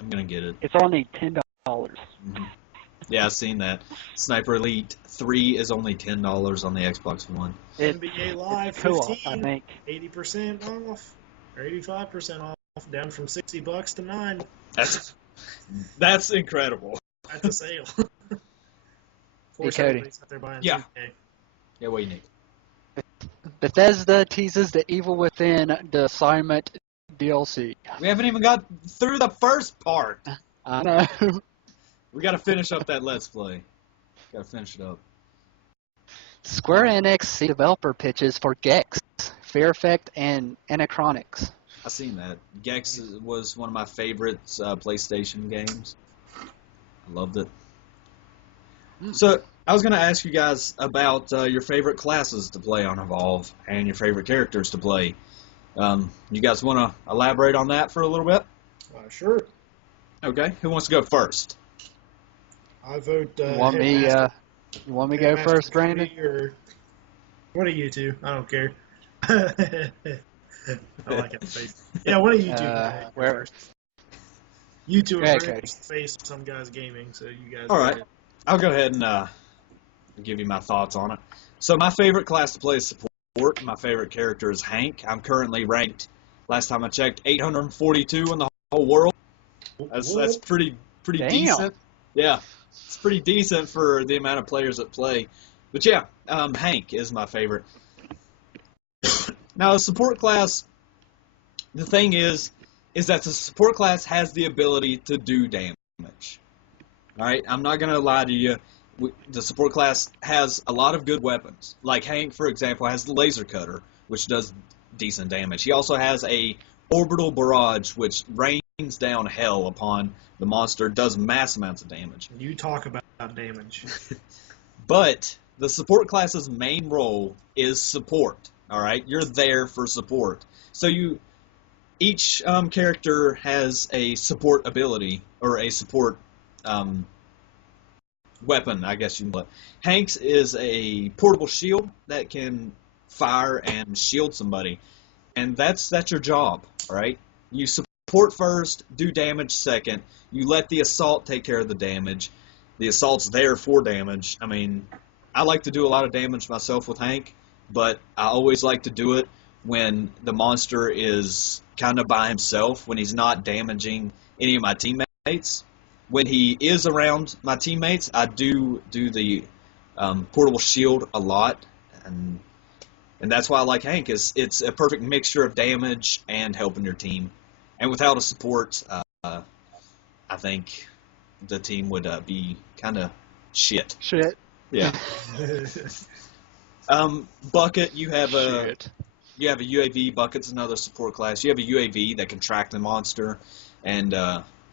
I'm gonna get it. It's only $10. Mhm. Yeah, I've seen that. Sniper Elite 3 is only $10 on the Xbox One. It's NBA Live cool, 15, I think. 80% off, or 85% off, down from $60 to $9 That's incredible. at the sale. Of course, Cody. everybody's out there buying Yeah. 2K. Yeah, what do you need? Bethesda teases the Evil Within the assignment DLC. We haven't even got through the first part. I know. We gotta finish up that Let's Play. Gotta finish it up. Square Enix see developer pitches for Gex, Fear Effect, and Anachronics. I seen that. Gex was one of my favorite PlayStation games. I loved it. So, I was going to ask you guys about your favorite classes to play on Evolve and your favorite characters to play. You guys want to elaborate on that for a little bit? Sure. Okay. Who wants to go first? I vote. You want me to go first, Brandon? Or one of you two. I don't care. I like it. Yeah, one of you two. Where? You two are Go ahead, very Cody. much the face of some guys gaming, so you guys. All right. I'll go ahead and give you my thoughts on it. So my favorite class to play is support. My favorite character is Hank. I'm currently ranked, last time I checked, 842 in the whole world. That's pretty Damn. decent. Yeah, it's pretty decent for the amount of players that play. But yeah, Hank is my favorite. Now, the support class, the thing is that the support class has the ability to do damage. All right, I'm not gonna lie to you. The support class has a lot of good weapons. Like Hank, for example, has the laser cutter, which does decent damage. He also has a orbital barrage, which rains down hell upon the monster, does mass amounts of damage. You talk about damage. But the support class's main role is support. All right, you're there for support. So each character has a support ability or a support weapon, I guess you can call it. Hank's is a portable shield that can fire and shield somebody, and that's your job. All right, you support first, do damage second. You let the assault take care of the damage. The assault's there for damage. I mean, I like to do a lot of damage myself with Hank, but I always like to do it when the monster is kind of by himself, when he's not damaging any of my teammates. When he is around my teammates, I do the portable shield a lot, and that's why I like Hank. It's a perfect mixture of damage and helping your team. And without a support, I think the team would be kind of shit. Shit. Yeah. Bucket, you have a UAV. Bucket's another support class. You have a UAV that can track the monster, and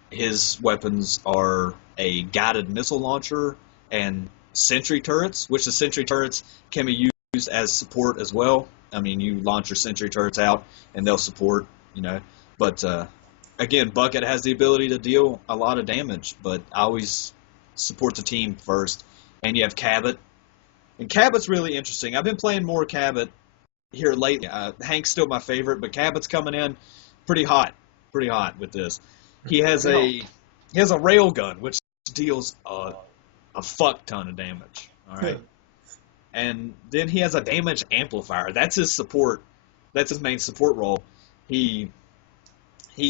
his weapons are a guided missile launcher and sentry turrets, which the sentry turrets can be used as support as well. I mean, you launch your sentry turrets out, and they'll support, But, again, Bucket has the ability to deal a lot of damage, but I always support the team first. And you have Cabot. And Cabot's really interesting. I've been playing more Cabot here lately. Hank's still my favorite, but Cabot's coming in pretty hot with this. He has a rail gun, which deals a fuck ton of damage. All right, and then he has a damage amplifier. That's his support. That's his main support role. He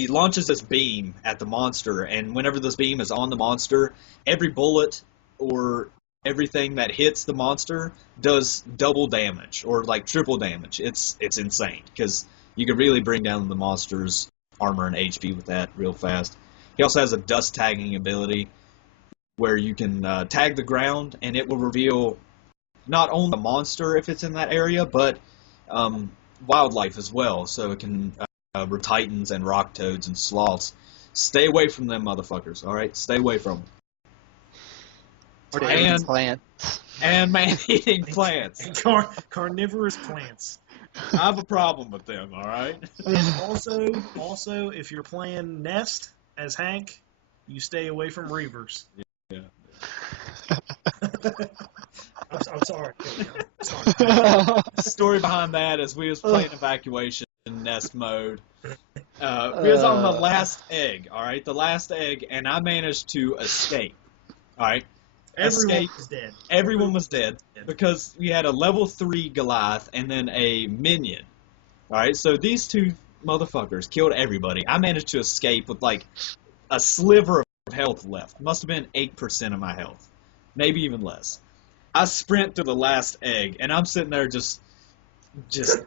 launches this beam at the monster, and whenever this beam is on the monster, every bullet or everything that hits the monster does double damage or like triple damage. It's insane because you can really bring down the monster's armor and HP with that real fast. He also has a dust tagging ability where you can tag the ground and it will reveal not only the monster if it's in that area, but wildlife as well. So it can titans and rock toads and sloths. Stay away from them motherfuckers, all right? Stay away from them. And plants. And man-eating plants. And carnivorous plants. I have a problem with them, all right? Also, if you're playing Nest as Hank, you stay away from Reavers. Yeah. I'm sorry. Sorry. The story behind that is we was playing evacuation in Nest mode. We was on the last egg, all right? The last egg, and I managed to escape, all right? Everyone was dead because we had a level 3 Goliath and then a minion. All right, so these two motherfuckers killed everybody. I managed to escape with like a sliver of health left. Must have been 8% of my health, maybe even less. I sprint through the last egg, and I'm sitting there just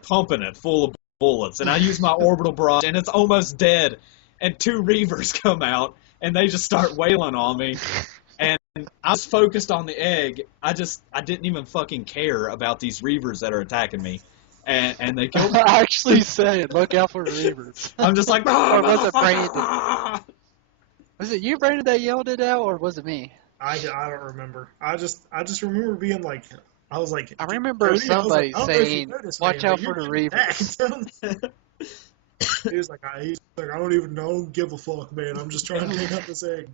pumping it full of bullets. And I use my orbital barrage, and it's almost dead. And 2 Reavers come out, and they just start wailing on me. And I was focused on the egg. I didn't even fucking care about these Reavers that are attacking me. And they killed me. I actually said, look out for the Reavers. I'm just like, or was it Brandon? Was it you, Brandon, that yelled it out, or was it me? I don't remember. I just remember being like, I was like, I remember Cody, somebody I was like, saying, watch out for the Reavers. He was like, I don't give a fuck, man. I'm just trying to take out this egg.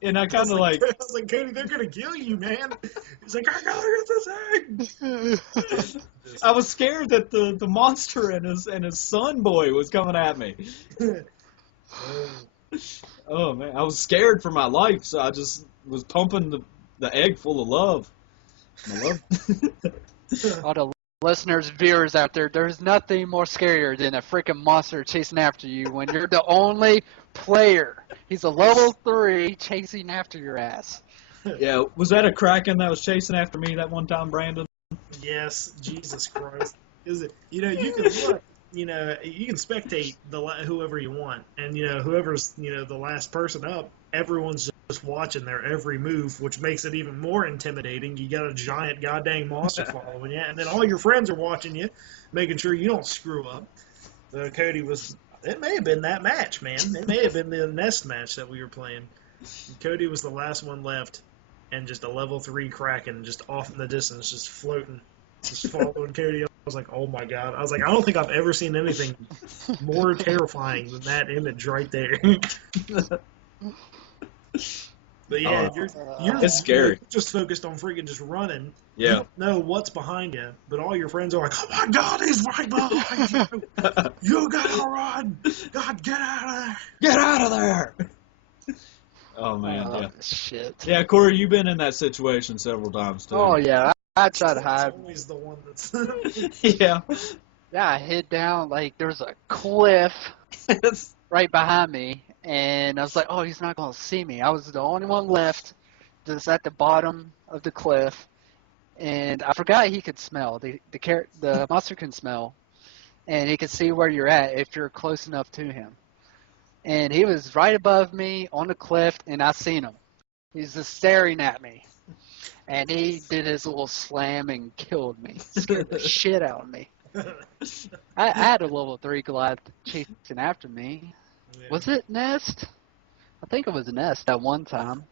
And I kind of like... I was like, Cody, they're going to kill you, man. He's like, I gotta get this egg. I was scared that the monster and his son boy was coming at me. Oh man, I was scared for my life, so I just was pumping the egg full of love. I love. All the listeners, viewers out there, there's nothing more scarier than a freaking monster chasing after you when you're the only player. He's a level 3 chasing after your ass. Yeah, was that a kraken that was chasing after me that one time, Brandon? Yes, Jesus Christ. Is it? You can look. You can spectate whoever you want, and whoever's the last person up. Everyone's just watching their every move, which makes it even more intimidating. You got a giant goddamn monster following you, and then all your friends are watching you, making sure you don't screw up. So Cody was. It may have been that match, man. It may have been the nest match that we were playing. Cody was the last one left, and just a level 3 kraken just off in the distance, just floating, just following Cody. I was like, oh my god. I was like, I don't think I've ever seen anything more terrifying than that image right there. But yeah, you're it's scary. Just focused on freaking just running. Yeah. You don't know what's behind you, but all your friends are like, oh my god, he's right behind you. You gotta run. God, get out of there. Get out of there. Oh man, yeah. Shit. Yeah, Corey, you've been in that situation several times too. Oh, yeah. I try to hide. It's always the one that's. Yeah. Yeah, I hid down, like, there's a cliff right behind me, and I was like, oh, he's not going to see me. I was the only one left, just at the bottom of the cliff, and I forgot he could smell. The monster can smell, and he can see where you're at if you're close enough to him. And he was right above me on the cliff, and I seen him. He's just staring at me. And he did his little slam and killed me. Scared the shit out of me. I had a level 3 Goliath chasing after me. Yeah. Was it Nest? I think it was Nest at one time.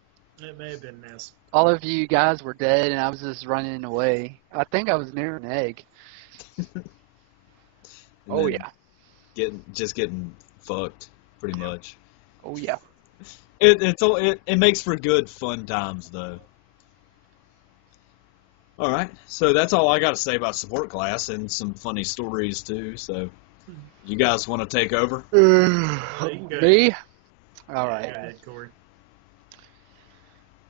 It may have been Ness. All of you guys were dead, and I was just running away. I think I was near an egg. Oh, yeah. Getting fucked, pretty much. Oh, yeah. It makes for good fun times though. All right, so that's all I got to say about support class and some funny stories too. So, you guys want to take over? Me? All right. Go ahead, Corey.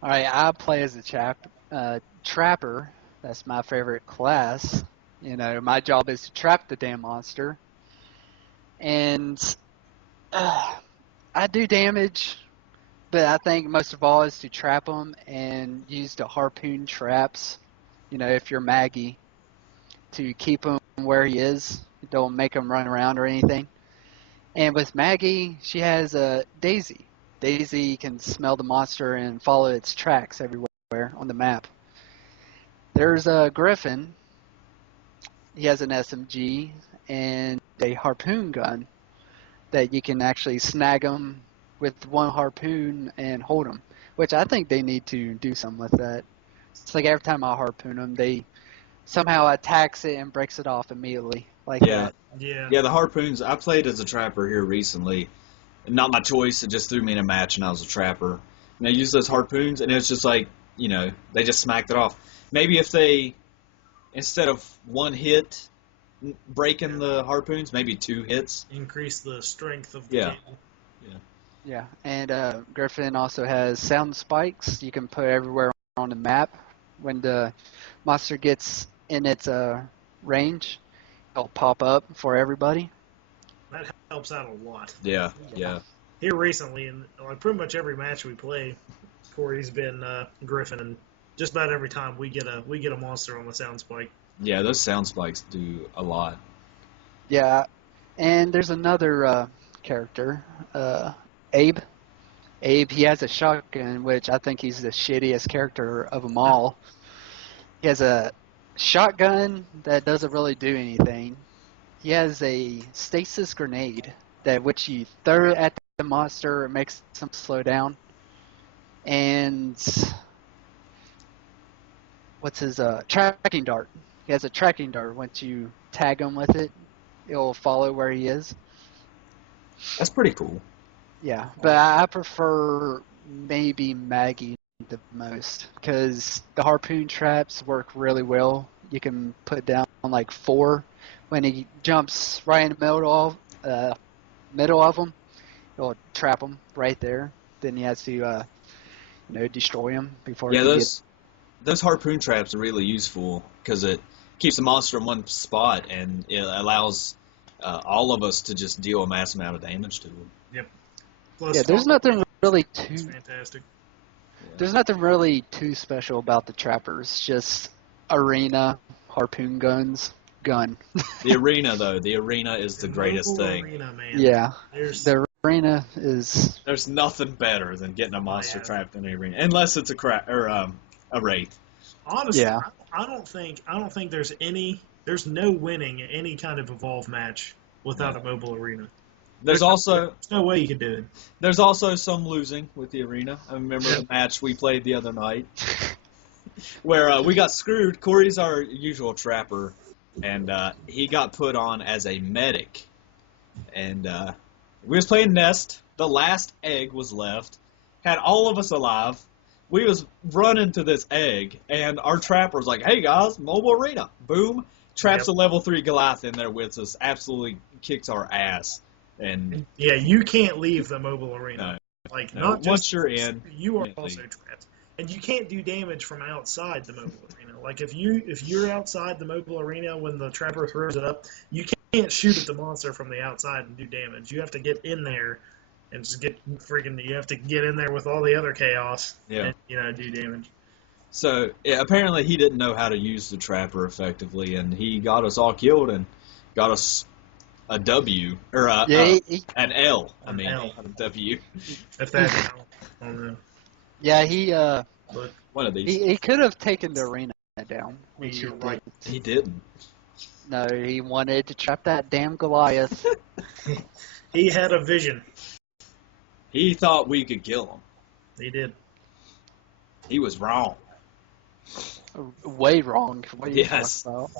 All right, I play as a trapper. That's my favorite class. My job is to trap the damn monster. And I do damage, but I think most of all is to trap them and use the harpoon traps. If you're Maggie, to keep him where he is. Don't make him run around or anything. And with Maggie, she has a Daisy. Daisy can smell the monster and follow its tracks everywhere on the map. There's a Griffin. He has an SMG and a harpoon gun that you can actually snag him with one harpoon and hold him, which I think they need to do something with that. It's like every time I harpoon them, they somehow attacks it and breaks it off immediately. Like that. Yeah. Yeah, the harpoons. I played as a trapper here recently. Not my choice. It just threw me in a match, and I was a trapper. And I used those harpoons, and it was just like, they just smacked it off. Maybe if they, instead of one hit breaking the harpoons, maybe 2 hits. Increase the strength of the cable. Yeah, and Griffin also has sound spikes you can put everywhere on the map. When the monster gets in its range, it'll pop up for everybody. That helps out a lot. Yeah. Here recently, in like pretty much every match we play, Corey's been Griffin, and just about every time we get a monster on the sound spike. Yeah, those sound spikes do a lot. Yeah, and there's another character, Abe. Abe, he has a shotgun, which I think he's the shittiest character of them all. He has a shotgun that doesn't really do anything. He has a stasis grenade that which you throw at the monster, it makes them slow down. And what's his tracking dart? He has a tracking dart. Once you tag him with it, it'll follow where he is. That's pretty cool. Yeah, but I prefer maybe Maggie the most because the harpoon traps work really well. You can put down like 4 when he jumps right in the middle of them, It'll trap them right there. Then he has to, destroy them before Yeah, he can those harpoon traps are really useful because it keeps the monster in one spot and it allows all of us to just deal a massive amount of damage to them. Plus, Yeah, there's nothing really it's too. fantastic. There's nothing really too special about the trappers. Just arena, harpoon guns, gun. The arena, though, the arena is the greatest Mobile thing. Arena, man. Yeah, There's the arena is. There's nothing better than getting a monster trapped in the arena, unless it's a wraith. honestly, Yeah. I don't think there's no winning any kind of evolved match without a mobile arena. There's also no way you could do it. There's also some losing with the arena. I remember the match we played the other night where we got screwed. Corey's our usual trapper, and he got put on as a medic. And we was playing Nest. The last egg was left. Had all of us alive. We was running to this egg, and our trapper was like, "Hey guys, mobile arena." Boom. Traps a level 3 Goliath in there with us. Absolutely kicks our ass. And yeah, you can't leave the mobile arena. Not just once you're in, you are also trapped, and you can't do damage from outside the mobile arena. Like if you're outside the mobile arena when the trapper throws it up, you can't shoot at the monster from the outside and do damage. You have to get in there and just you have to get in there with all the other chaos and do damage. So apparently he didn't know how to use the trapper effectively, and he got us all killed and got us a W or an L. I mean, L. a W. If that, I don't know. Yeah, he One of these. he could have taken the arena down, which You're he right. didn't. He didn't. No, he wanted to trap that damn Goliath. He had a vision. He thought we could kill him. He did. He was wrong. Way wrong. What are you Yes. talking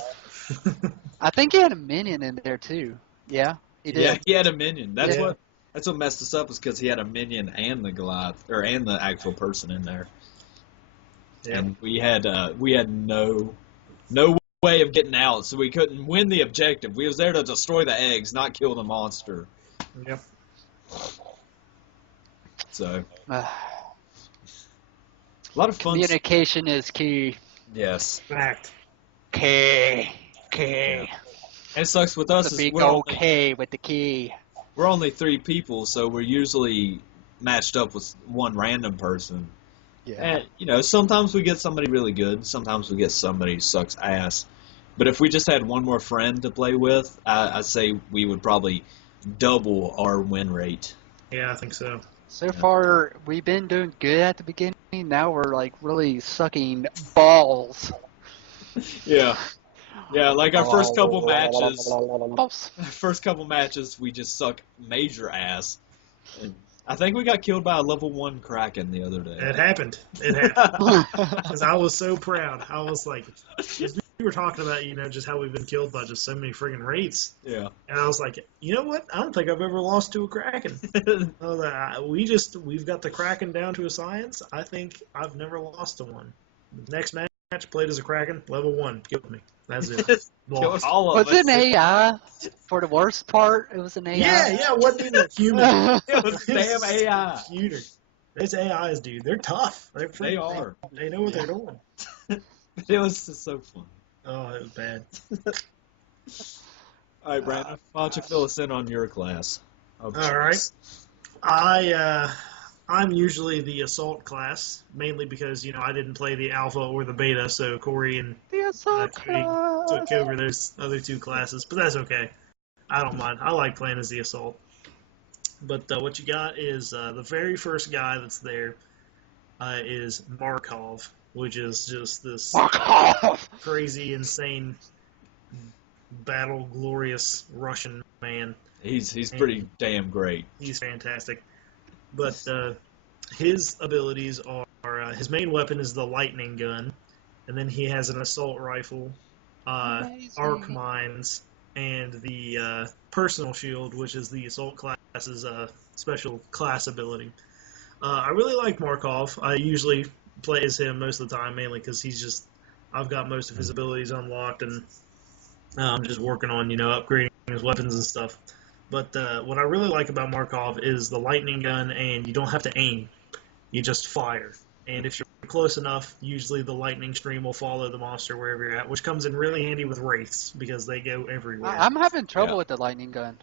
about? I think he had a minion in there too. Yeah, he did. Yeah, he had a minion. That's Yeah. what messed us up, is because he had a minion and the Goliath, and the actual person in there. Yeah. And we had no way of getting out, so we couldn't win the objective. We was there to destroy the eggs, not kill the monster. Yep. So a lot of fun. Communication is key. Yes. Fact. K. And it sucks with us. The big We're old only, K with the key. we're only 3 people, so we're usually matched up with one random person. Yeah. And, sometimes we get somebody really good. Sometimes we get somebody who sucks ass. But if we just had one more friend to play with, I'd say we would probably double our win rate. Yeah, I think so. So far, we've been doing good at the beginning. Now we're like really sucking balls. Yeah. Yeah, like our first couple matches. Balls. First couple matches, we just suck major ass. And I think we got killed by a level 1 Kraken the other day. It happened. Because I was so proud. I was like, we were talking about, just how we've been killed by just so many friggin' wraiths. Yeah. And I was like, you know what? I don't think I've ever lost to a Kraken. I was like, we've got the Kraken down to a science. I think I've never lost to one. Next match, played as a Kraken, level 1, killed me. That's it. Killed all of Was it us. an AI? For the worst part, it was an AI. Yeah, it wasn't even a human. It was damn AI. Computer. Those AIs, dude, they're tough. They are. They know what they're doing. It was just so fun. Oh, it was bad. All right, Brandon, why don't you fill us in on your class? All right. I'm usually the assault class, mainly because I didn't play the alpha or the beta, so Corey and The assault Craig took over those other 2 classes, but that's okay. I don't mind. I like playing as the assault. But what you got is the very first guy that's there is Markov, which is just this crazy, insane, battle glorious Russian man. He's pretty damn great. He's fantastic. But his abilities are his main weapon is the lightning gun, and then he has an assault rifle, arc mines, and the personal shield, which is the assault class's special class ability. I really like Markov. I usually play as him most of the time, mainly because I've got most of his abilities unlocked, and I'm just working on upgrading his weapons and stuff. But what I really like about Markov is the lightning gun, and you don't have to aim. You just fire. And if you're close enough, usually the lightning stream will follow the monster wherever you're at, which comes in really handy with wraiths because they go everywhere. I'm having trouble Yeah. with the lightning gun.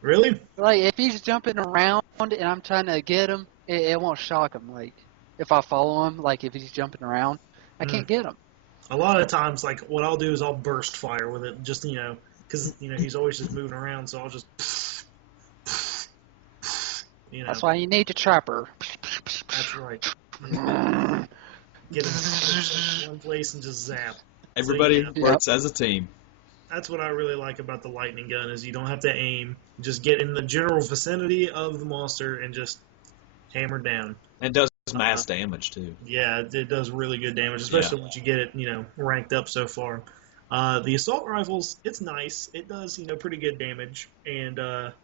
Really? Like, if he's jumping around and I'm trying to get him, it won't shock him. Like, if I follow him, like if he's jumping around, I can't get him. A lot of times, like, what I'll do is I'll burst fire with it, just, because, he's always just moving around, so I'll just, That's why you need the trapper. That's right. Yeah. Get him in one place and just zap. Everybody So, works as a team. That's what I really like about the lightning gun is you don't have to aim. Just get in the general vicinity of the monster and just hammer down. It does mass damage, too. Yeah, it does really good damage, especially once you get it, ranked up so far. The assault rifles, it's nice. It does, pretty good damage, and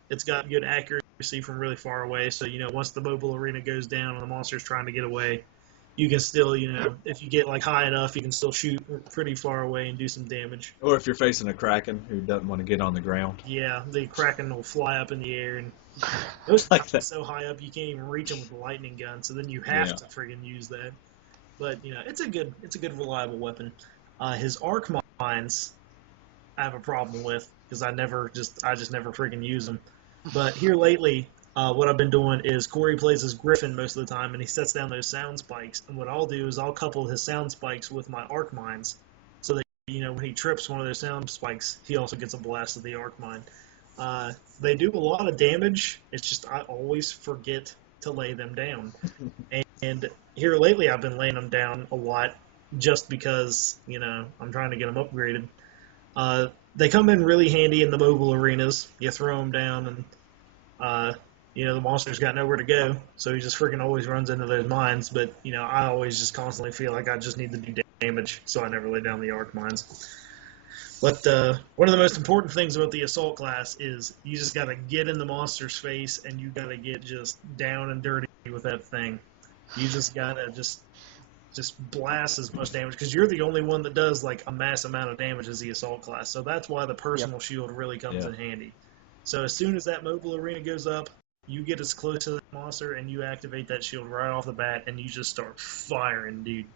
it's got good accuracy from really far away. So, once the mobile arena goes down and the monster's trying to get away, you can still, if you get like high enough, you can still shoot pretty far away and do some damage. Or if you're facing a Kraken who doesn't want to get on the ground. Yeah, the Kraken will fly up in the air, and those Like times that. it's so high up you can't even reach them with the lightning gun. So then you have to friggin' use that. But it's a good reliable weapon. His arc mines, I have a problem with because I just never friggin' use them. But here lately, what I've been doing is Corey plays as Griffin most of the time, and he sets down those sound spikes. And what I'll do is I'll couple his sound spikes with my arc mines, so that when he trips one of those sound spikes, he also gets a blast of the arc mine. They do a lot of damage. It's just I always forget to lay them down. And here lately, I've been laying them down a lot, just because I'm trying to get them upgraded. They come in really handy in the mobile arenas. You throw them down, and the monster's got nowhere to go, so he just freaking always runs into those mines. But I always just constantly feel like I just need to do damage, so I never lay down the arc mines. But one of the most important things about the assault class is you just got to get in the monster's face, and you got to get just down and dirty with that thing. You just got to just blast as much damage, because you're the only one that does like a mass amount of damage as the assault class. So that's why the personal shield really comes in handy. So as soon as that mobile arena goes up, you get as close to the monster and you activate that shield right off the bat, and you just start firing, dude.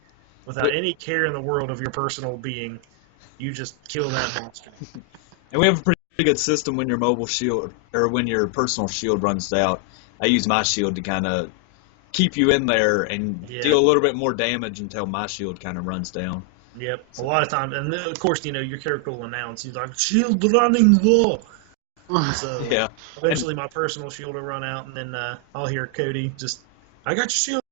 Without any care in the world of your personal being, you just kill that monster. And we have a pretty good system when your mobile shield, or when your personal shield runs out. I use my shield to kind of keep you in there and deal a little bit more damage until my shield kind of runs down. Yep, a lot of times. And then, of course, your character will announce, he's like, shield running low. So eventually my personal shield will run out, and then I'll hear Cody just, I got your shield,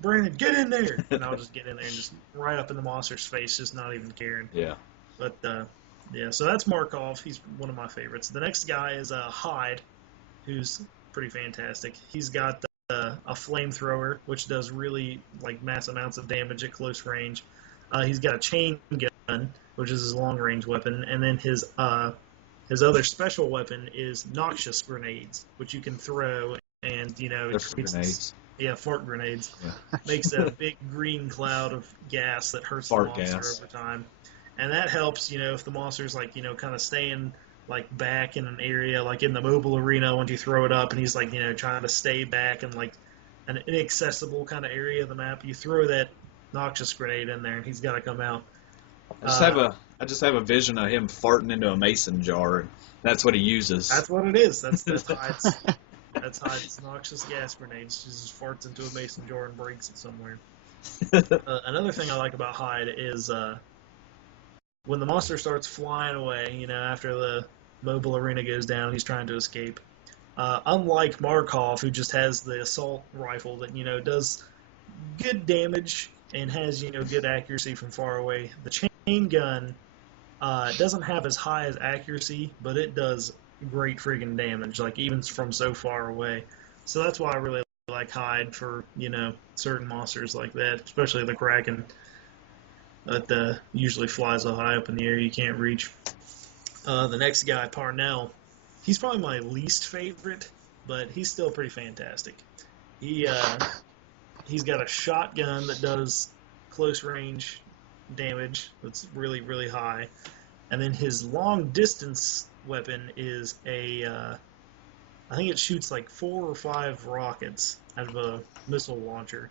Brandon, get in there. And I'll just get in there and just right up in the monster's face, just not even caring. Yeah. But, so that's Markov. He's one of my favorites. The next guy is Hyde, who's pretty fantastic. He's got a flamethrower, which does really mass amounts of damage at close range. He's got a chain gun, which is his long-range weapon, and then his other special weapon is noxious grenades, which you can throw, and grenades. Yeah, fart grenades. Yeah. Makes a big green cloud of gas that hurts the monster over time, and that helps. If the monster's kind of staying back in an area, in the mobile arena, once you throw it up, and he's trying to stay back in an inaccessible kind of area of the map, you throw that noxious grenade in there, and he's got to come out. I just have a vision of him farting into a mason jar, and that's what he uses. That's what it is. That's Hyde's. That's Hyde's noxious gas grenades. She just farts into a mason jar and breaks it somewhere. Another thing I like about Hyde is when the monster starts flying away, after the mobile arena goes down, he's trying to escape. Unlike Markov, who just has the assault rifle that, does good damage and has, good accuracy from far away, the chain gun doesn't have as high as accuracy, but it does great friggin' damage, even from so far away. So that's why I really like Hyde for, certain monsters like that, especially the Kraken that usually flies so high up in the air you can't reach. The next guy, Parnell, he's probably my least favorite, but he's still pretty fantastic. He's got a shotgun that does close range damage that's really, really high. And then his long distance weapon is a I think it shoots like 4 or 5 rockets out of a missile launcher.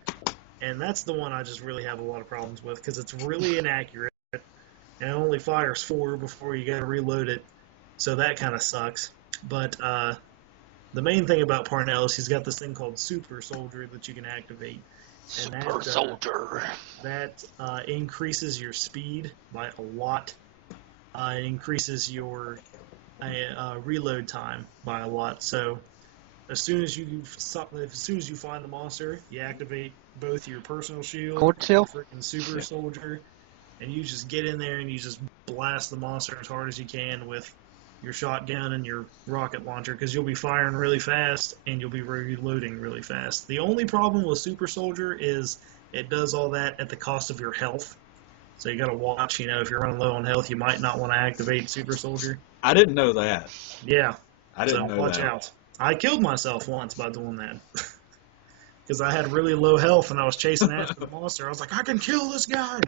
And that's the one I just really have a lot of problems with because it's really inaccurate and it only fires 4 before you got to reload it. So that kind of sucks. But the main thing about Parnell is he's got this thing called Super Soldier that you can activate. And Super Soldier. That increases your speed by a lot. It increases your reload time by a lot. So as soon as you find the monster, you activate both your personal shield Cold and chill? freaking Super Soldier, and you just get in there and you just blast the monster as hard as you can with your shotgun and your rocket launcher because you'll be firing really fast and you'll be reloading really fast. The only problem with Super Soldier is it does all that at the cost of your health. So you got to watch, if you're running low on health, you might not want to activate Super Soldier. I didn't know that. Yeah. I didn't know watch that. out. I killed myself once by doing that. Because I had really low health and I was chasing after the monster. I was like, I can kill this guy!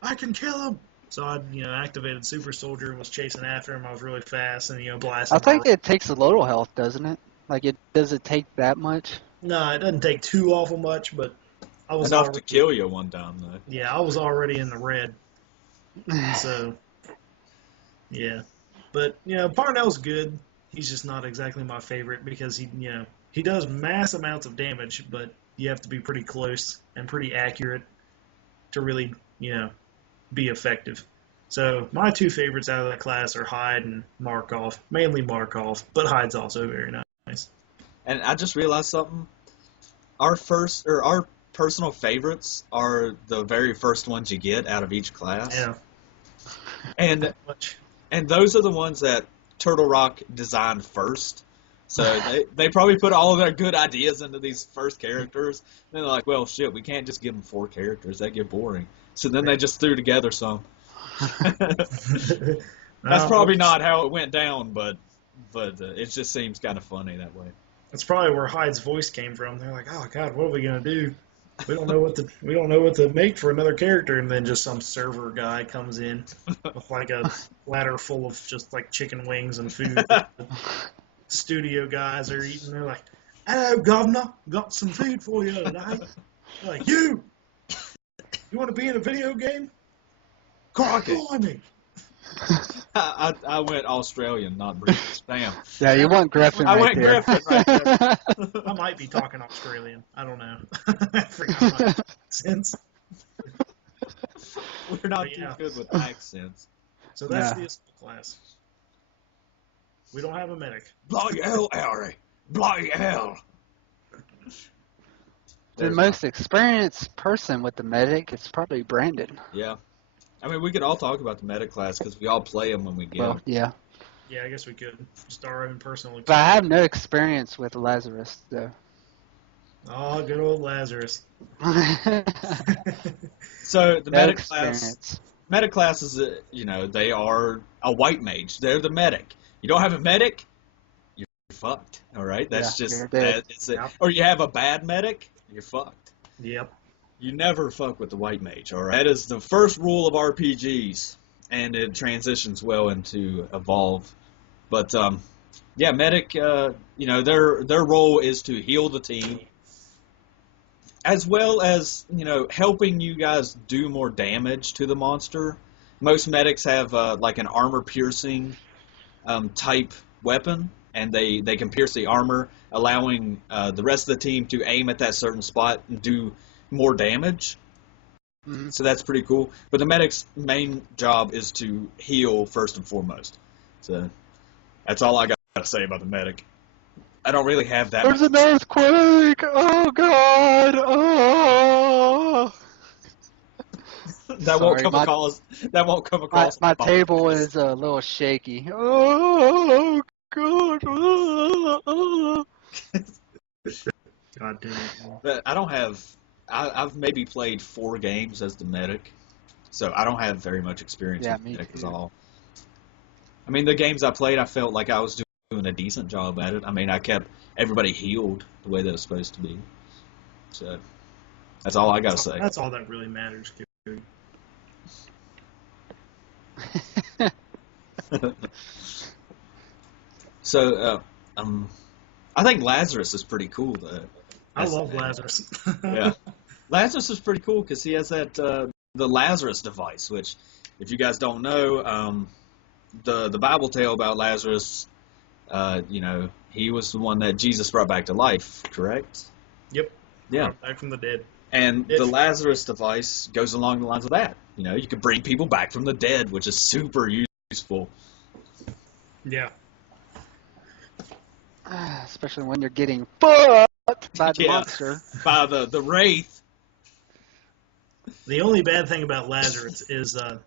I can kill him! So I, activated Super Soldier and was chasing after him. I was really fast and, blasting. I think it takes a little health, doesn't it? Like, does it take that much? No, it doesn't take too awful much, but I was Enough to kill you one time, though. Yeah, I was already in the red. So, yeah. But, Parnell's good. He's just not exactly my favorite because he does mass amounts of damage, but you have to be pretty close and pretty accurate to really, be effective. So my 2 favorites out of that class are Hyde and Markov, mainly Markov, but Hyde's also very nice. And I just realized something. Our personal favorites are the very first ones you get out of each class. Yeah. And those are the ones that Turtle Rock designed first. So they probably put all of their good ideas into these first characters. And they're like, well, shit, we can't just give them 4 characters. That get boring. So then they just threw together some. That's probably not how it went down, but it just seems kind of funny that way. That's probably where Hyde's voice came from. They're like, oh God, what are we gonna do? We don't know what to make for another character, and then just some server guy comes in with like a platter full of just like chicken wings and food. The studio guys are eating. They're like, "Hello, Governor, got some food for you today." They're like, you want to be in a video game? Crikey! I went Australian, not British. Damn. Yeah, you want Griffin I right went there. Griffin right there. I might be talking Australian. I don't know. I forgot my accents. We're not too good with accents. So that's the assault class. We don't have a medic. Bloody hell, Harry. Bloody hell. The most experienced person with the medic is probably Brandon. Yeah. I mean, we could all talk about the medic class because we all play them when we get them. Yeah. Yeah, I guess we could. Just our own personal experience. But I have no experience with Lazarus, though. Oh, good old Lazarus. So the No medic experience. class is, they are a white mage. They're the medic. You don't have a medic, you're fucked. All right, that's you're dead. that's it. Or you have a bad medic, you're fucked. Yep. You never fuck with the white mage. All right, that is the first rule of RPGs, and it transitions well into Evolve. But medic. Their role is to heal the team, as well as helping you guys do more damage to the monster. Most medics have like an armor piercing type weapon, and they can pierce the armor, allowing the rest of the team to aim at that certain spot and do more damage. Mm-hmm. So that's pretty cool. But the medic's main job is to heal first and foremost. So that's all I got to say about the medic. I don't really have that. There's an earthquake! Oh God! Oh! That won't come across. My table is a little shaky. Oh God! Oh. God damn it. But I don't have. I've maybe played 4 games as the medic, so I don't have very much experience with the medic at all. I mean, the games I played, I felt like I was doing a decent job at it. I mean, I kept everybody healed the way that it's supposed to be. So that's all I gotta say. That's all that really matters, dude. So, I think Lazarus is pretty cool, though. I love Lazarus. Yeah. Lazarus is pretty cool because he has that the Lazarus device, which, if you guys don't know, the Bible tale about Lazarus, he was the one that Jesus brought back to life, correct? Yep. Yeah. Back from the dead. And the Lazarus device goes along the lines of that. You can bring people back from the dead, which is super useful. Yeah. Especially when you're getting fucked by the Yeah. monster. By the Wraith. The only bad thing about Lazarus is the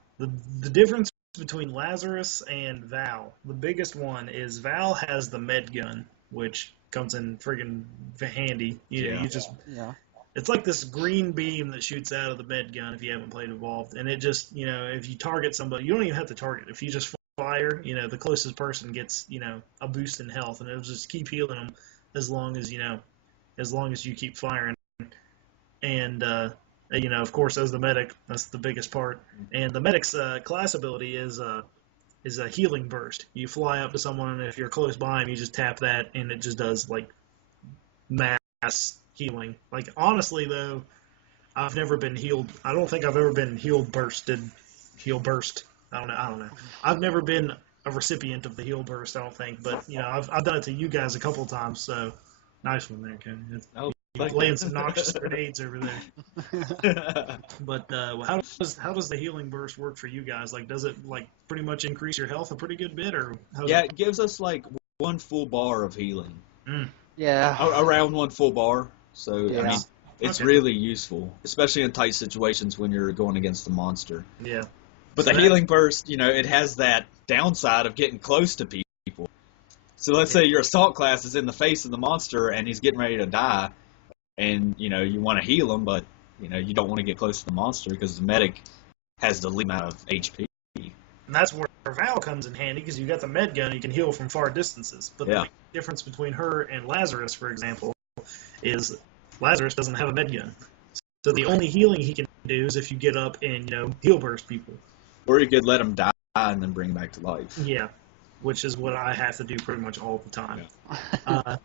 difference between Lazarus and Val. The biggest one is Val has the med gun, which comes in friggin' handy. Yeah. It's like this green beam that shoots out of the med gun if you haven't played Evolved, and it just, if you target somebody, you don't even have to target. If you just fire, the closest person gets, a boost in health, and it'll just keep healing them as long as you keep firing. And of course, as the medic, that's the biggest part. And the medic's class ability is a healing burst. You fly up to someone, and if you're close by him, you just tap that, and it just does like mass healing. Like, honestly, though, I've never been healed. I don't think I've ever been heal burst. I don't know. I've never been a recipient of the heal burst, I don't think. But, I've done it to you guys a couple of times, so nice one there, Ken. You're laying some noxious grenades over there. But how does the healing burst work for you guys? Like, does it pretty much increase your health a pretty good bit, or It gives us one full bar of healing. Yeah. Around one full bar. So Yeah. it's really useful, especially in tight situations when you're going against the monster. Yeah. But the healing burst, it has that downside of getting close to people. So let's say your assault class is in the face of the monster and he's getting ready to die, and you want to heal him, but you don't want to get close to the monster because the medic has the least amount of HP. And that's where Val comes in handy, because you got the med gun, you can heal from far distances. But the difference between her and Lazarus, for example, is Lazarus doesn't have a med gun. So the only healing he can do is if you get up and heal burst people. Or you could let him die and then bring him back to life. Yeah, which is what I have to do pretty much all the time. Yeah.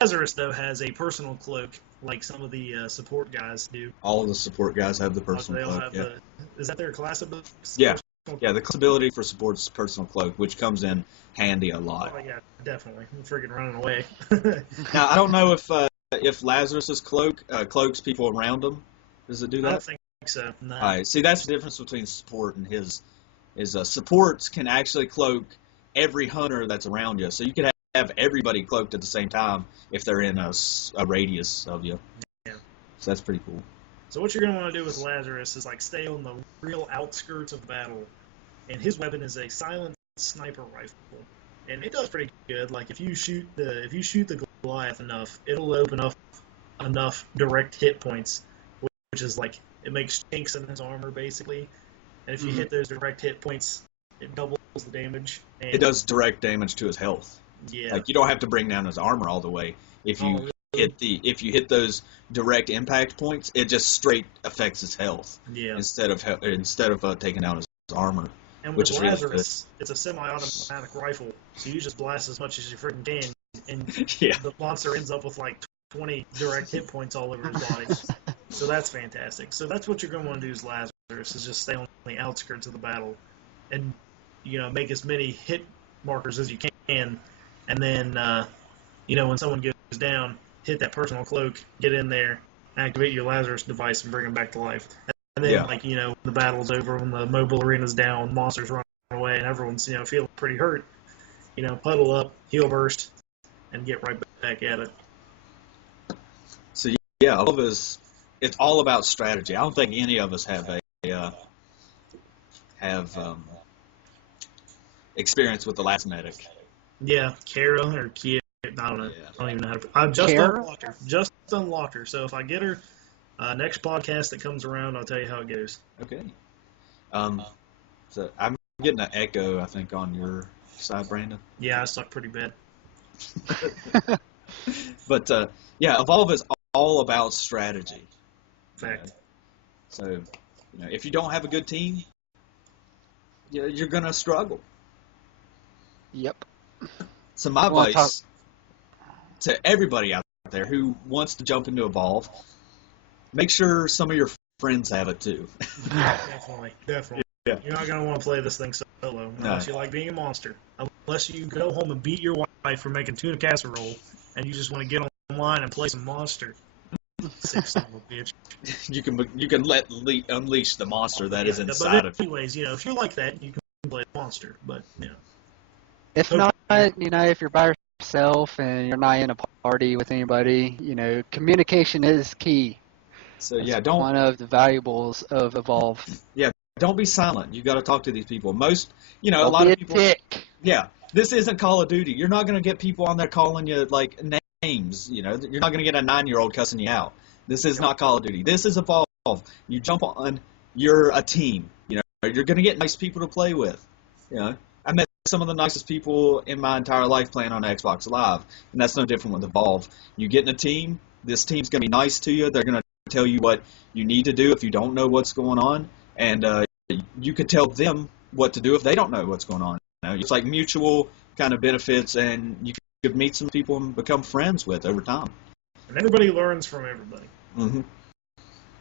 Lazarus, though, has a personal cloak, like some of the support guys do. All of the support guys have the personal cloak. Is that their class ability? Yeah. Yeah, the class ability for support's personal cloak, which comes in handy a lot. Oh, yeah, definitely. I'm friggin' running away. Now, I don't know if Lazarus's cloak cloaks people around him. Does it do that? I don't think so. No. All right. See, that's the difference between support and his. Supports can actually cloak every hunter that's around you. So you can have everybody cloaked at the same time if they're in a radius of you. Yeah. So that's pretty cool. So what you're going to want to do with Lazarus is stay on the real outskirts of battle, and his weapon is a silent sniper rifle, and it does pretty good. Like if you shoot the Goliath enough, it'll open up enough direct hit points, which is it makes chinks in his armor basically, and if you hit those direct hit points, it doubles the damage. And it does direct damage to his health. Yeah. You don't have to bring down his armor all the way. If you if you hit those direct impact points, it just straight affects his health. Yeah. Instead of taking down his armor. And which with is Lazarus, really good. it's a semi-automatic rifle, so you just blast as much as you freaking can, and Yeah. the monster ends up with 20 direct hit points all over his body. So that's fantastic. So that's what you're going to want to do as Lazarus, is just stay on the outskirts of the battle, and make as many hit markers as you can, and then when someone goes down, hit that personal cloak, get in there, activate your Lazarus device, and bring him back to life. And then, when the battle's over, when the mobile arena's down, monsters run away, and everyone's, feeling pretty hurt, puddle up, heal burst, and get right back at it. So, yeah, all of us, it's all about strategy. I don't think any of us have experience with the last medic. Yeah, Kara or Kia. I don't know. Yeah. I don't even know how to. I've just unlocked her. So if I get her, next podcast that comes around, I'll tell you how it goes. Okay. So I'm getting an echo, I think, on your side, Brandon. Yeah, I suck pretty bad. But Evolve is all about strategy. Fact. So, if you don't have a good team, you're gonna struggle. Yep. So my advice. to everybody out there who wants to jump into Evolve, make sure some of your friends have it too. Definitely. Yeah. You're not going to want to play this thing solo unless you like being a monster. Unless you go home and beat your wife for making tuna casserole and you just want to get online and play some monster. Sick son of a bitch. You can unleash the monster that is inside of you. Anyways, if you're like that, you can play monster. But, If not, if you're by yourself and you're not in a party with anybody, communication is key. So That's one of the valuables of Evolve. Yeah, don't be silent. You got to talk to these people. Most, a Don't lot be of a people. dick. Yeah, this isn't Call of Duty. You're not going to get people on there calling you like names. You're not going to get a 9-year-old cussing you out. This is not Call of Duty. This is Evolve. You jump on. You're a team. You're going to get nice people to play with. I met some of the nicest people in my entire life playing on Xbox Live, and that's no different with Evolve. You get in a team. This team's going to be nice to you. They're going to tell you what you need to do if you don't know what's going on, and you could tell them what to do if they don't know what's going on. It's like mutual kind of benefits, and you could meet some people and become friends with over time. And everybody learns from everybody. Mm-hmm.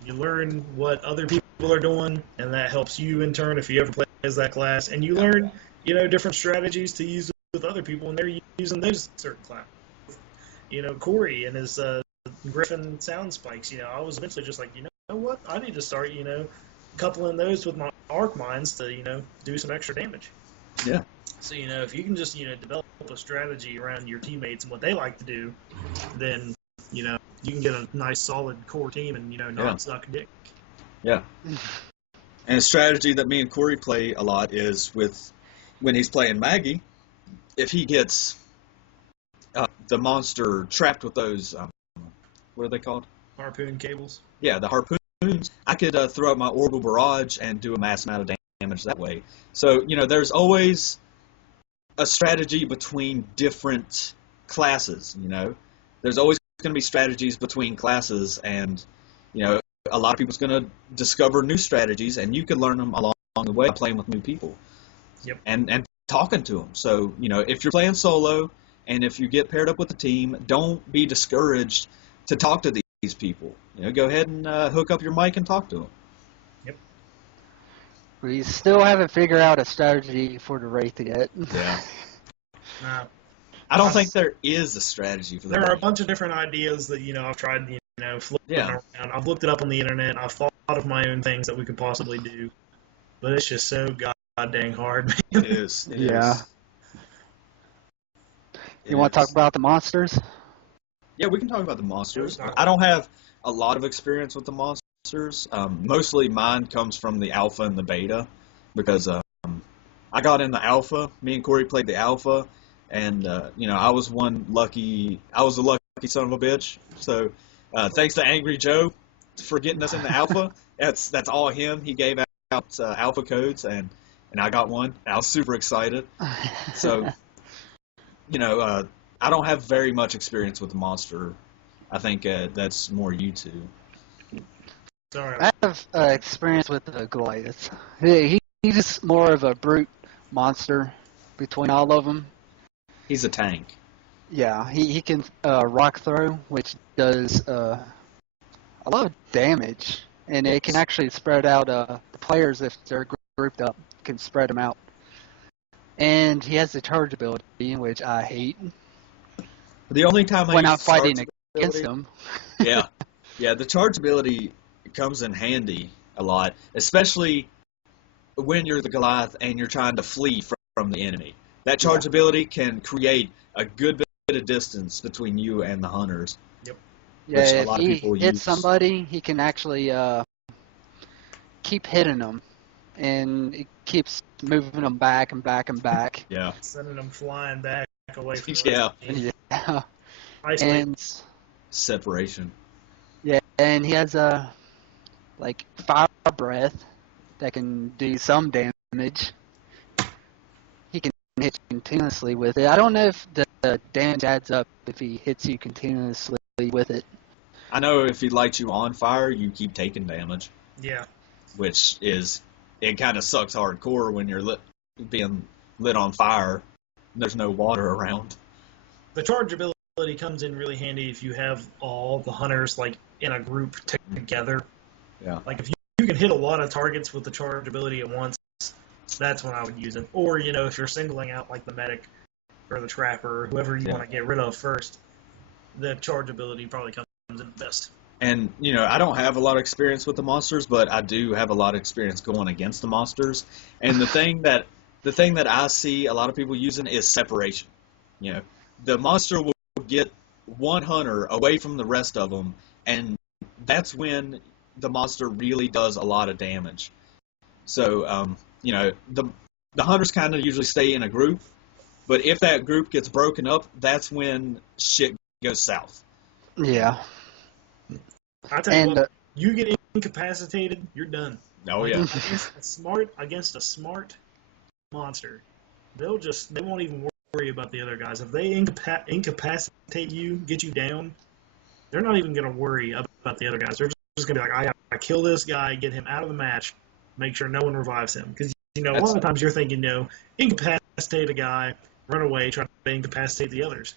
You learn what other people are doing, and that helps you in turn if you ever play as that class. And you learn, different strategies to use with other people when they're using those certain classes. Corey and his Griffin sound spikes. I was eventually just like, you know what? I need to start, coupling those with my arc mines to, do some extra damage. Yeah. So, if you can just, develop a strategy around your teammates and what they like to do, then, you can get a nice solid core team and, not suck dick. Yeah. And a strategy that me and Corey play a lot is when he's playing Maggie, if he gets the monster trapped with those, what are they called? Harpoon cables. Yeah, the harpoons. I could throw out my orbital barrage and do a mass amount of damage that way. So, there's always a strategy between different classes, There's always going to be strategies between classes, and, a lot of people's going to discover new strategies, and you can learn them along the way playing with new people. Yep. And talking to them. So, if you're playing solo and if you get paired up with a team, don't be discouraged to talk to these people. Go ahead and hook up your mic and talk to them. Yep. We still haven't figured out a strategy for the Wraith yet. Yeah. Nah. I don't think there is a strategy for that. There are a bunch of different ideas that, I've tried, flipping around. I've looked it up on the internet. I've thought of my own things that we could possibly do. But it's just so god dang hard, man. It is. Yeah. You want to talk about the monsters? Yeah, we can talk about the monsters. I don't have a lot of experience with the monsters. Mostly mine comes from the alpha and the beta, because I got in the alpha. Me and Corey played the alpha, and I was a lucky son of a bitch. So thanks to Angry Joe for getting us in the alpha. That's all him. He gave out alpha codes, and I got one. And I was super excited. So. I don't have very much experience with the monster. I think that's more you two. Sorry. I have experience with the Goliath. He's more of a brute monster between all of them. He's a tank. Yeah, he can rock throw, which does a lot of damage, and it can actually spread out the players if they're grouped up. Can spread them out. And he has the charge ability, which I hate. The only time when I'm fighting against him. Yeah, the charge ability comes in handy a lot, especially when you're the Goliath and you're trying to flee from the enemy. That charge ability can create a good bit of distance between you and the hunters. Yep. Yeah, if he hits somebody, he can actually keep hitting them, and it keeps moving them back and back and back. Yeah. Sending them flying back away from Yeah. And separation. Yeah, and he has fire breath that can do some damage. He can hit continuously with it. I don't know if the damage adds up if he hits you continuously with it. I know if he lights you on fire, you keep taking damage. Yeah. Which it kind of sucks hardcore when you're being lit on fire and there's no water around. The charge ability ability comes in really handy if you have all the hunters like in a group together. Yeah. Like if you can hit a lot of targets with the charge ability at once, that's when I would use it. Or, if you're singling out like the medic or the trapper or whoever you want to get rid of first, the charge ability probably comes in best. And, I don't have a lot of experience with the monsters, but I do have a lot of experience going against the monsters. And the thing that I see a lot of people using is separation. The monster will get one hunter away from the rest of them, and that's when the monster really does a lot of damage. So, the hunters kind of usually stay in a group, but if that group gets broken up, that's when shit goes south. Yeah. I tell you what, you get incapacitated, you're done. Oh yeah. Against a smart monster, they won't even worry about the other guys. If they incapacitate you, get you down, they're not even going to worry about the other guys. They're just going to be like, I gotta kill this guy, get him out of the match, make sure no one revives him. Because a lot of times you're thinking, incapacitate a guy, run away, try to incapacitate the others.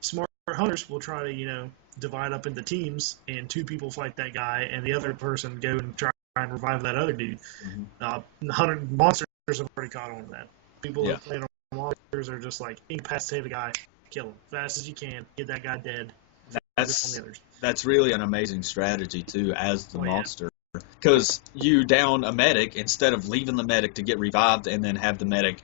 Smart hunters will try to divide up into teams, and 2 people fight that guy, and the other person go and try and revive that other dude. Monsters have already caught on to that. People that play on monsters are just like, incapacitate the guy, kill him fast as you can, get that guy dead. That's really an amazing strategy too, as the monster, because you down a medic instead of leaving the medic to get revived and then have the medic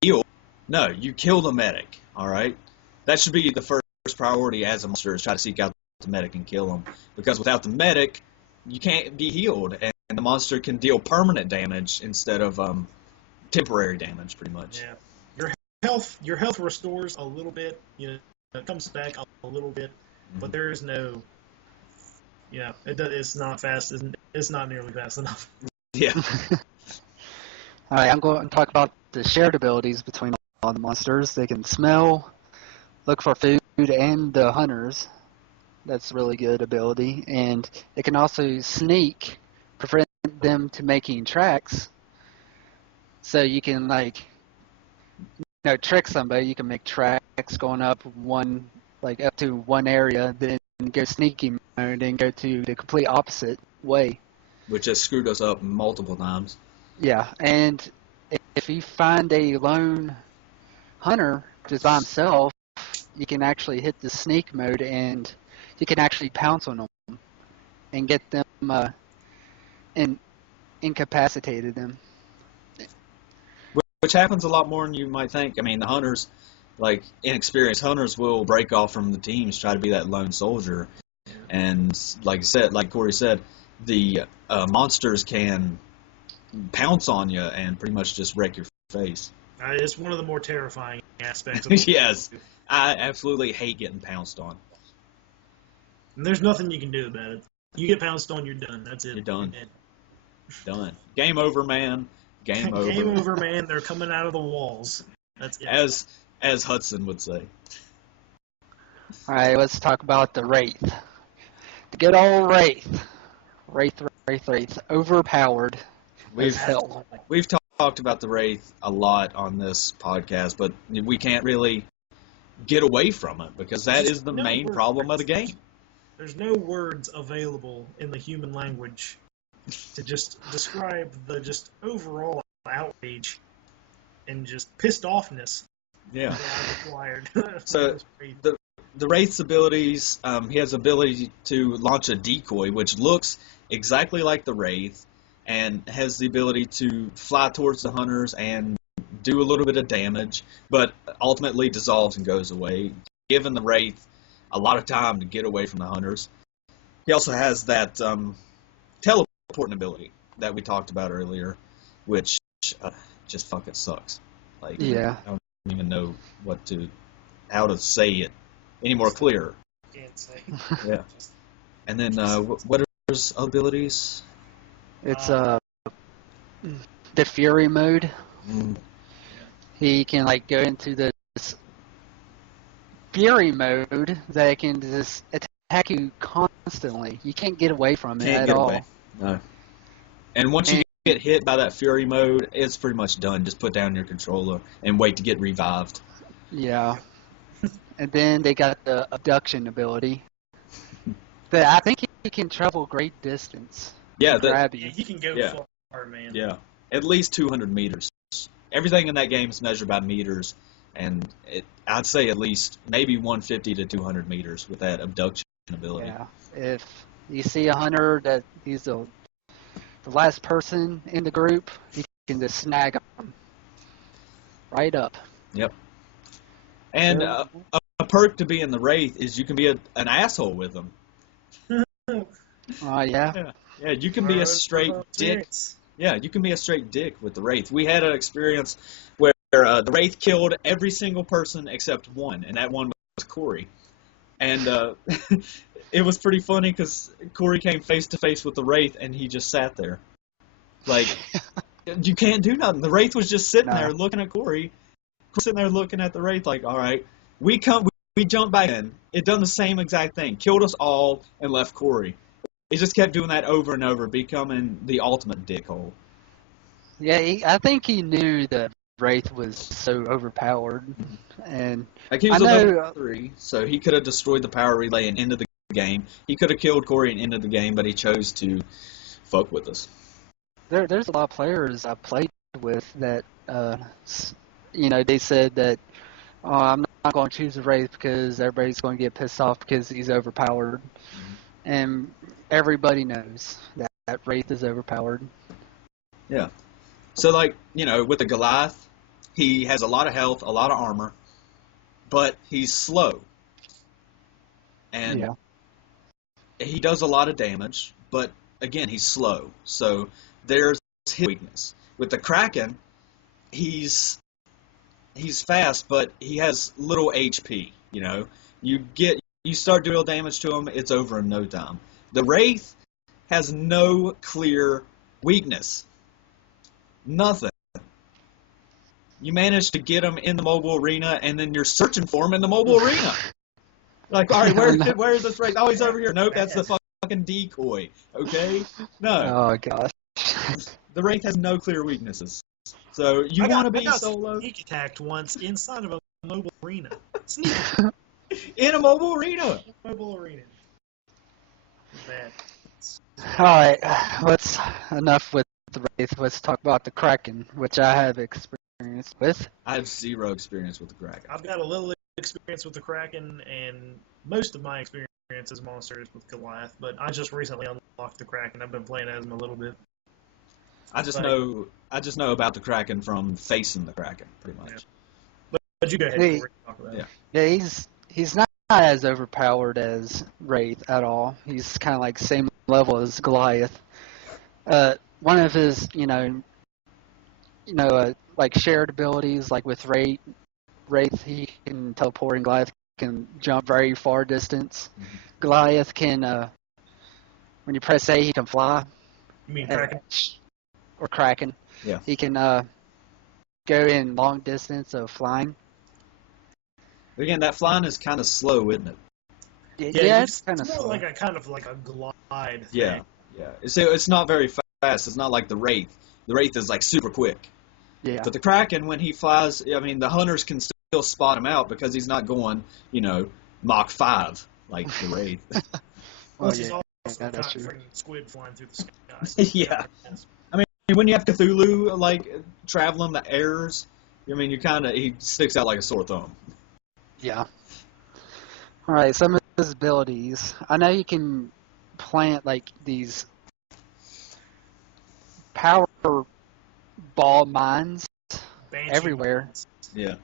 heal. No, you kill the medic. All right, that should be the first priority as a monster, is try to seek out the medic and kill him, because without the medic, you can't be healed, and the monster can deal permanent damage instead of temporary damage, pretty much. Yeah, your health restores a little bit. It comes back a little bit, but there is no. It's not fast. It's not nearly fast enough. Yeah. All right, I'm going to talk about the shared abilities between all the monsters. They can smell, look for food, and the hunters. That's a really good ability. And it can also sneak, prevent them to making tracks. So you can trick somebody. You can make tracks going up up to one area, then go sneaky mode and go to the complete opposite way. Which has screwed us up multiple times. Yeah, and if you find a lone hunter just by himself, you can actually hit the sneak mode and you can actually pounce on them and get them and incapacitated them. Which happens a lot more than you might think. I mean, the hunters, inexperienced hunters will break off from the teams, try to be that lone soldier. And like Corey said, the monsters can pounce on you and pretty much just wreck your face. It's one of the more terrifying aspects of Yes, I absolutely hate getting pounced on. And there's nothing you can do about it. You get pounced on, you're done. That's it. You're done. Done. Game over, man. Game over. Game over, man. They're coming out of the walls. That's it. As Hudson would say. All right, let's talk about the Wraith. The good old Wraith. Wraith. Overpowered. We've talked about the Wraith a lot on this podcast, but we can't really get away from it because that is the main problem of the game. There's no words available in the human language to just describe the just overall outrage and just pissed offness that I've acquired. So the Wraith's abilities, he has ability to launch a decoy, which looks exactly like the Wraith, and has the ability to fly towards the hunters and do a little bit of damage, but ultimately dissolves and goes away, giving the Wraith a lot of time to get away from the hunters. He also has that teleporting ability that we talked about earlier, which just fucking sucks. I don't even know how to say it any more clear. Can't say. Yeah. And then what are his abilities? It's the Fury mode. He can go into this Fury mode that can just attack you constantly. You can't get away from it at all. Away. No. And once you get hit by that Fury mode, it's pretty much done. Just put down your controller and wait to get revived. Yeah. And then they got the abduction ability. But I think he can travel great distance. Yeah, Grab Yeah, you. he can go Yeah. far, man. yeah, at least 200 meters. Everything in that game is measured by meters, and I'd say at least maybe 150 to 200 meters with that abduction ability. Yeah. If you see a hunter that he's the last person in the group, you can just snag him right up. Yep. And a perk to be in the Wraith is you can be an asshole with them. Yeah. Yeah, you can be a straight dick. Experience. Yeah, you can be a straight dick with the Wraith. We had an experience where the Wraith killed every single person except one, and that one was Corey. And it was pretty funny because Corey came face to face with the Wraith, and he just sat there. Like, you can't do nothing. The Wraith was just sitting there looking at Corey, sitting there looking at the Wraith like, all right, we jumped back in. It done the same exact thing. Killed us all and left Corey. He just kept doing that over and over, becoming the ultimate dickhole. Yeah, I think he knew that Wraith was so overpowered, and Like, he was I a know- level 3, so he could have destroyed the power relay and ended the game. He could have killed Corey and ended the game, but he chose to fuck with us. there's a lot of players I played with that, they said that, I'm not going to choose the Wraith because everybody's going to get pissed off because he's overpowered. And everybody knows that Wraith is overpowered. Yeah. So, like, with the Goliath, he has a lot of health, a lot of armor, but he's slow. And he does a lot of damage, but, again, he's slow. So there's his weakness. With the Kraken, he's fast, but he has little HP, You start doing damage to him, it's over in no time. The Wraith has no clear weakness. Nothing. You manage to get him in the mobile arena, and then you're searching for him in the mobile arena. Like, all right, where is this Wraith? Oh, he's over here. Nope, that's the fucking decoy. Okay? No. Oh, gosh. The Wraith has no clear weaknesses. So you want to be solo? Sneak attacked once inside of a mobile arena. Sneak In a mobile arena. mobile arena. Bad. All right, enough with the Wraith. Let's talk about the Kraken, which I have experience with. I have zero experience with the Kraken. I've got a little experience with the Kraken, and most of my experience as monsters with Goliath, but I just recently unlocked the Kraken. I've been playing as him a little bit. I just know about the Kraken from facing the Kraken, pretty much. Yeah. But you go ahead and talk about it. Yeah, he's not as overpowered as Wraith at all. He's kind of like same level as Goliath. One of his, like shared abilities, like with Wraith, he can teleport, and Goliath can jump very far distance. Mm-hmm. Goliath can, when you press A, he can fly. You mean Kraken? Or Kraken. Yeah. He can go in long distance of flying. But again, that flying is kind of slow, isn't it? Yeah, it's kind of more slow. like a glide. Yeah. Thing. Yeah. It's not very fast. It's not like the Wraith. The Wraith is like super quick. Yeah. But the Kraken, when he flies, I mean, the hunters can still spot him out because he's not going, Mach 5 like the Wraith. Plus, he's also that's kind of true. freaking squid flying through the sky. Yeah. I mean, when you have Cthulhu, like, traveling the airs, I mean, he sticks out like a sore thumb. Yeah. All right, some of his abilities. I know you can plant like these power ball mines Banshee everywhere. mines. Yeah.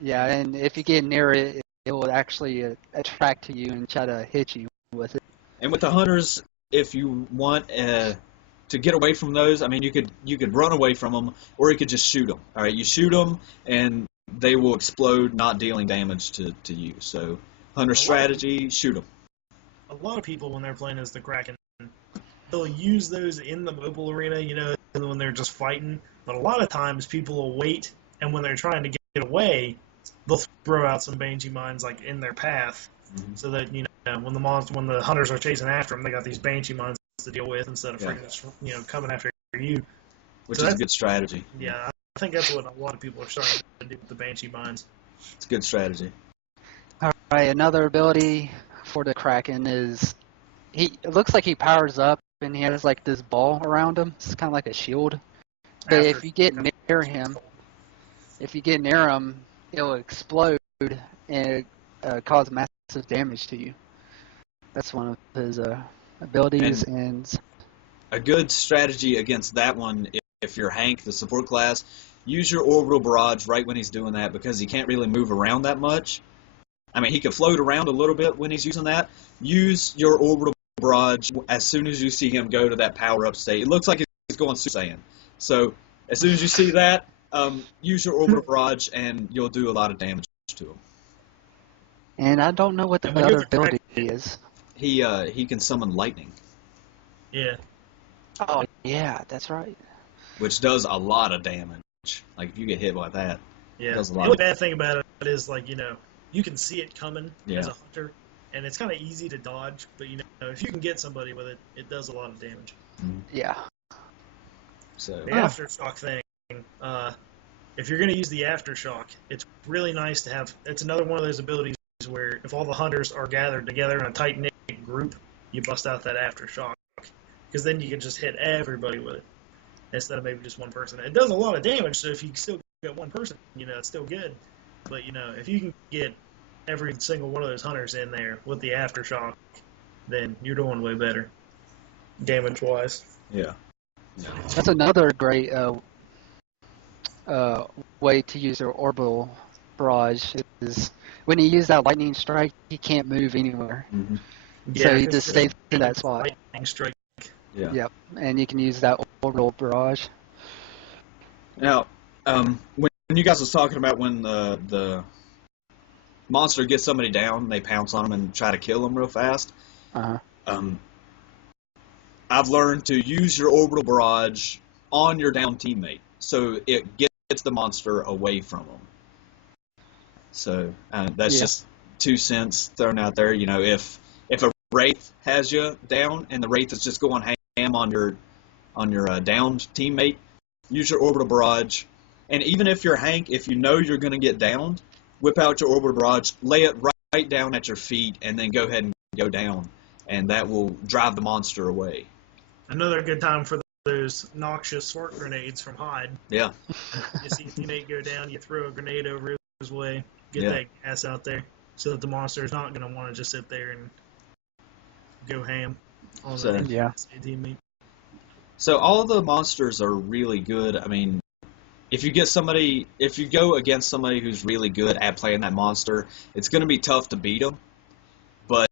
Yeah, and if you get near it, it will actually attract to you and try to hit you with it. And with the hunters, if you want to get away from those, I mean, you could run away from them, or you could just shoot them. All right, you shoot them, and they will explode, not dealing damage to you. So, hunter strategy, shoot them. A lot of people, when they're playing as the Kraken, they'll use those in the mobile arena, when they're just fighting. But a lot of times, people will wait, and when they're trying to get away, they'll throw out some Banshee mines like in their path, so that when the hunters are chasing after them, they got these Banshee mines to deal with instead of freaking coming after you. Which So is a that's- good strategy. Yeah, I think that's what a lot of people are starting to do with the Banshee mines. It's a good strategy. All another ability for the Kraken is it looks like he powers up and he has like this ball around him. It's kind of like a shield. But if you get near him, it'll explode and cause massive damage to you. That's one of his abilities. And a good strategy against that one, if you're Hank, the support class, use your orbital barrage right when he's doing that because he can't really move around that much. I mean, he can float around a little bit when he's using that. Use your orbital barrage as soon as you see him go to that power-up state. It looks like he's going Super Saiyan. So as soon as you see that, use your orbital barrage, and you'll do a lot of damage to him. And I don't know what the other ability is. He can summon lightning. Yeah. Oh, yeah, that's right. Which does a lot of damage. Like, if you get hit by that, yeah. It does a The lot only of bad thing about it is, like, you can see it coming as Yeah. a hunter, and it's kind of easy to dodge, but, if you can get somebody with it, it does a lot of damage. Yeah. So The aftershock thing, if you're going to use the aftershock, it's really nice to have. It's another one of those abilities where if all the hunters are gathered together in a tight-knit group, you bust out that aftershock, because then you can just hit everybody with it instead of maybe just one person. It does a lot of damage, so if you still get one person, it's still good. But, if you can get every single one of those hunters in there with the aftershock, then you're doing way better damage-wise. yeah. That's another great way to use your orbital barrage is when you use that lightning strike, he can't move anywhere. Mm-hmm. So he just stays in that spot. Lightning strike. Yeah. Yep, and you can use that orbital barrage. Now, when you guys was talking about when the monster gets somebody down, they pounce on them and try to kill them real fast. Uh-huh. I've learned to use your orbital barrage on your down teammate, so it gets the monster away from them. So that's just 2 cents thrown out there. If a wraith has you down and the wraith is just going ham on your downed teammate, use your orbital barrage. And even if you're Hank, if you know you're going to get downed, whip out your orbital barrage, lay it right down at your feet, and then go ahead and go down, and that will drive the monster away. Another good time for those noxious fart grenades from Hyde. Yeah. You see a teammate go down, you throw a grenade over his way, get Yeah. that gas out there, so that the monster is not going to want to just sit there and go ham on So- the teammate. So all the monsters are really good. I mean, if you go against somebody who's really good at playing that monster, it's going to be tough to beat them. But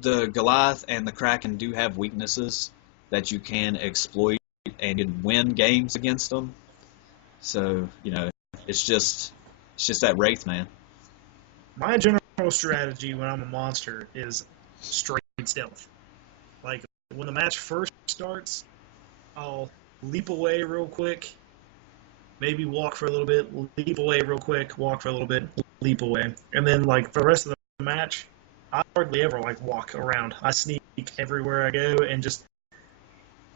the Goliath and the Kraken do have weaknesses that you can exploit and can win games against them. So, it's just that Wraith, man. My general strategy when I'm a monster is straight stealth. Like, when the match first starts, I'll leap away real quick, maybe walk for a little bit, leap away real quick, walk for a little bit, leap away. And then, for the rest of the match, I hardly ever, walk around. I sneak everywhere I go and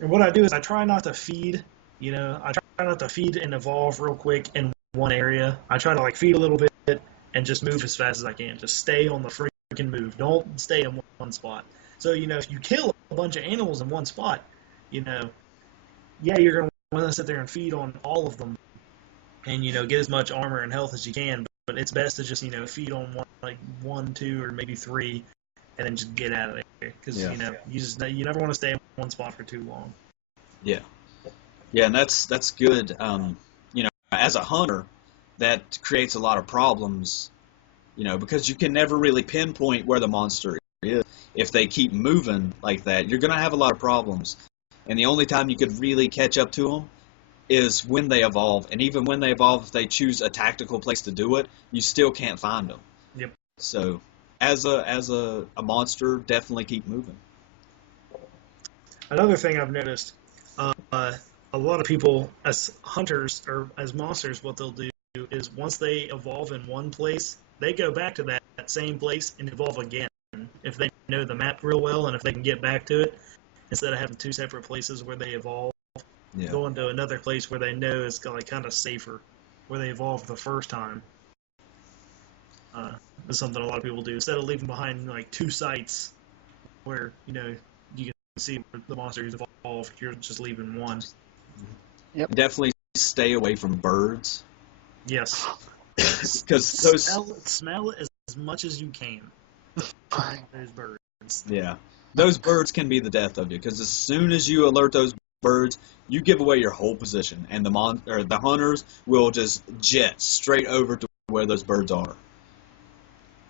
what I do is I try not to feed, I try not to feed and evolve real quick in one area. I try to, feed a little bit and just move as fast as I can. Just stay on the freaking move. Don't stay in one spot. So, if you kill a bunch of animals in one spot, you're going to want to sit there and feed on all of them and, get as much armor and health as you can. But it's best to just, feed on one, two, or maybe three, and then just get out of there. Because, you never want to stay in one spot for too long. Yeah. Yeah, and that's good. As a hunter, that creates a lot of problems, because you can never really pinpoint where the monster is. If they keep moving like that, you're going to have a lot of problems. And the only time you could really catch up to them is when they evolve. And even when they evolve, if they choose a tactical place to do it, you still can't find them. Yep. So, as a monster, definitely keep moving. Another thing I've noticed, a lot of people as hunters or as monsters, what they'll do is once they evolve in one place, they go back to that same place and evolve again. If they know the map real well and if they can get back to it, instead of having two separate places where they evolve, going to another place where they know is kind of safer, where they evolved the first time. is something a lot of people do. Instead of leaving behind like 2 sites where you can see where the monsters evolve, you're just leaving 1. Yep. Definitely stay away from birds. Yes. Because those smell it as much as you can to find those birds. Yeah, those birds can be the death of you. Because as soon as you alert those birds, you give away your whole position, and the hunters will just jet straight over to where those birds are.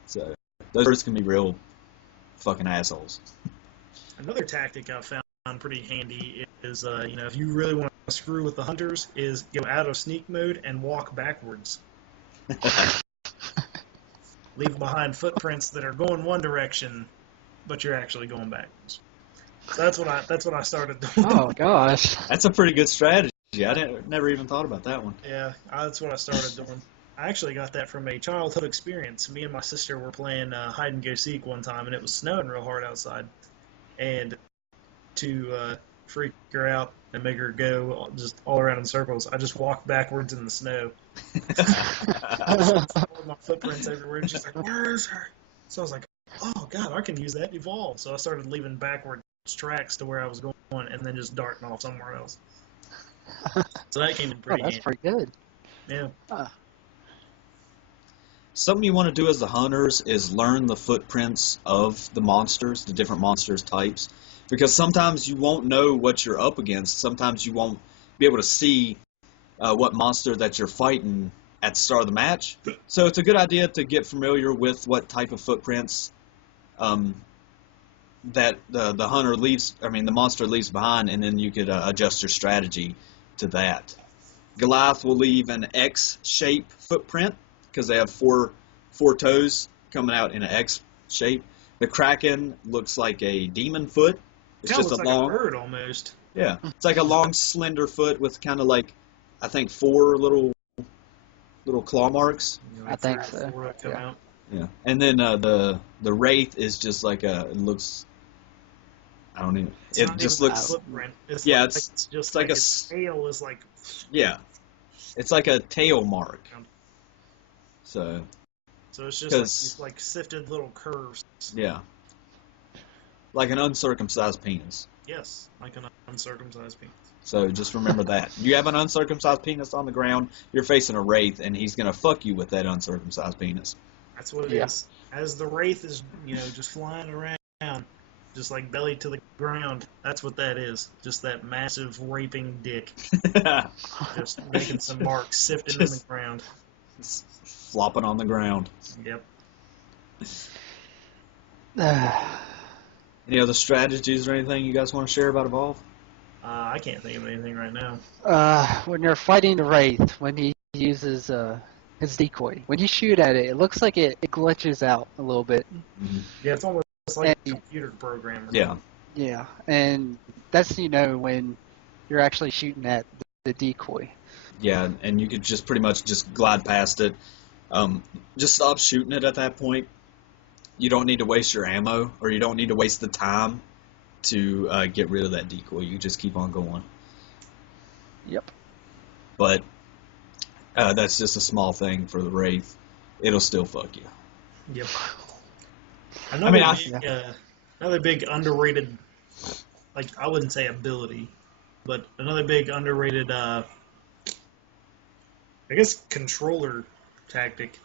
So those birds can be real fucking assholes. Another tactic I've found pretty handy is, if you really want to screw with the hunters, is go out of sneak mode and walk backwards. Leave behind footprints that are going one direction, but you're actually going backwards. So that's what I started doing. Oh gosh. That's a pretty good strategy. Never even thought about that one. Yeah, that's what I started doing. I actually got that from a childhood experience. Me and my sister were playing hide and go seek one time, and it was snowing real hard outside. And to freak her out and make her go just all around in circles, I just walked backwards in the snow. My footprints everywhere, and she's like, "Where is her?" So I was like, "Oh God, I can use that evolve." So I started leaving backwards tracks to where I was going, and then just darting off somewhere else. So that came in pretty that's handy. pretty good. Yeah. Something you want to do as the hunters is learn the footprints of the monsters, the different monsters types, because sometimes you won't know what you're up against. Sometimes you won't be able to see what monster that you're fighting at the start of the match. So it's a good idea to get familiar with what type of footprints that the monster leaves behind, and then you could adjust your strategy to that. Goliath will leave an X-shape footprint because they have four toes coming out in an X shape. The Kraken looks like a demon foot. It's just looks a like long a bird almost. Yeah, it's like a long, slender foot with kind of like, I think, 4 little claw marks. I think so. Out. Yeah, and then the Wraith is just like it looks. I don't even. It's It not just even looks. a footprint. It's Yeah, like, it's just like like a its tail is like. Yeah, it's like a tail mark. So it's just like these like sifted little curves. yeah, like an uncircumcised penis. Yes, like an uncircumcised penis. So just remember that. You have an uncircumcised penis on the ground, you're facing a Wraith, and he's going to fuck you with that uncircumcised penis. That's what it is. As the Wraith is, just flying around, just like belly to the ground, that's what that is. Just that massive raping dick. Just making some marks, sifting in the ground. Flopping on the ground. Yep. Any other strategies or anything you guys want to share about Evolve? I can't think of anything right now. When you're fighting the Wraith, when he uses his decoy, when you shoot at it, it looks like it glitches out a little bit. Mm-hmm. Yeah, it's almost like a computer program. Yeah. Yeah, and that's when you're actually shooting at the decoy. Yeah, and you could just pretty much just glide past it. Just stop shooting it at that point. You don't need to waste your ammo, or you don't need to waste the time to get rid of that decoy. You just keep on going. Yep. But that's just a small thing for the Wraith. It'll still fuck you. Yep. Another big underrated, like I wouldn't say ability, but another big underrated, I guess controller tactic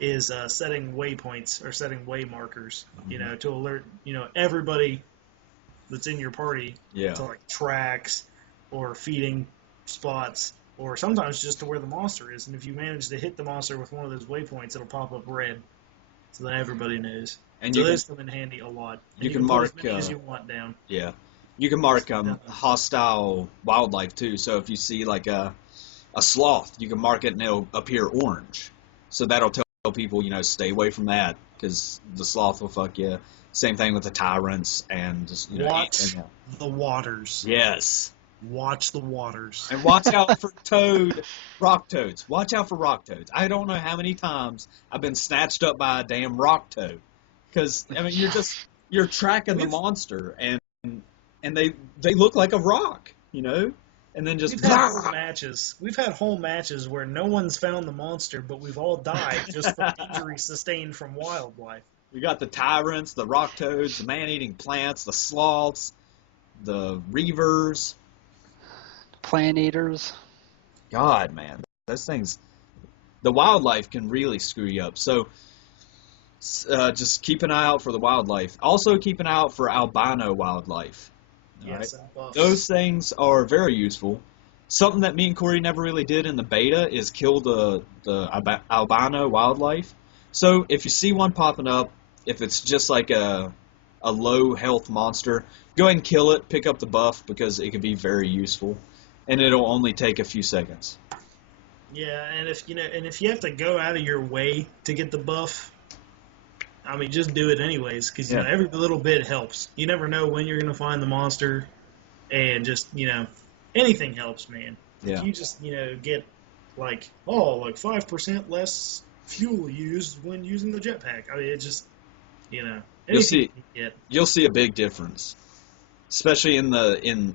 is setting waypoints or setting way markers. Mm-hmm. To alert everybody that's in your party to like tracks or feeding spots, or sometimes just to where the monster is. And if you manage to hit the monster with one of those waypoints, it'll pop up red, so then everybody knows. And so those come in handy a lot. And you can put mark as many as you want down. Yeah, you can mark hostile wildlife too. So if you see like a sloth, you can mark it and it'll appear orange. So that'll tell people, stay away from that because the sloth will fuck you. Same thing with the tyrants and just watch the waters. Yes. Watch the waters. And watch out for rock toads. Watch out for rock toads. I don't know how many times I've been snatched up by a damn rock toad. Because, you're tracking the monster, and they look like a rock, and then just We've had whole matches. We've had whole matches where no one's found the monster, but we've all died just from injury sustained from wildlife. We got the tyrants, the rock toads, the man-eating plants, the sloths, the reavers. Plant eaters. God, man, those things. The wildlife can really screw you up. So just keep an eye out for the wildlife. Also, keep an eye out for albino wildlife. Yes, Right? and buffs. Those things are very useful. Something that me and Corey never really did in the beta is kill the albino wildlife. So if you see one popping up, if it's just like a low health monster, go ahead and kill it, pick up the buff, because it can be very useful. And it'll only take a few seconds. Yeah, and if you have to go out of your way to get the buff, I mean, just do it anyways, because every little bit helps. You never know when you're going to find the monster, and just anything helps, man. Yeah. If you just get like 5% less fuel used when using the jetpack. I mean, it just you'll see a big difference, especially in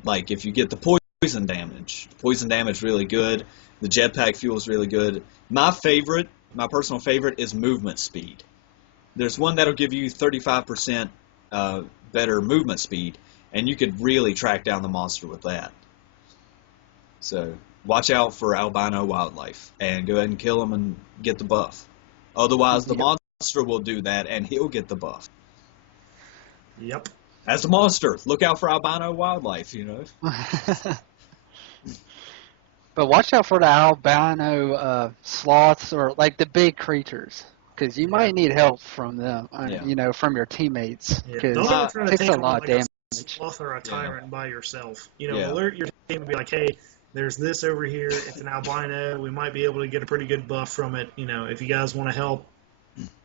if you get the poison damage. Poison damage really good. The jetpack fuel is really good. My personal favorite is movement speed. There's one that'll give you 35% better movement speed, and you could really track down the monster with that. So watch out for albino wildlife, and go ahead and kill them and get the buff. Otherwise, the monster will do that, and he'll get the buff. Yep. As a monster, look out for albino wildlife, But watch out for the albino sloths, or like the big creatures, because you might need help from them, from your teammates, because Don't ever try to it takes take a lot of damage. a sloth or a tyrant by yourself. Yeah. Alert your team and be like, hey, there's this over here. It's an albino. We might be able to get a pretty good buff from it. If you guys want to help,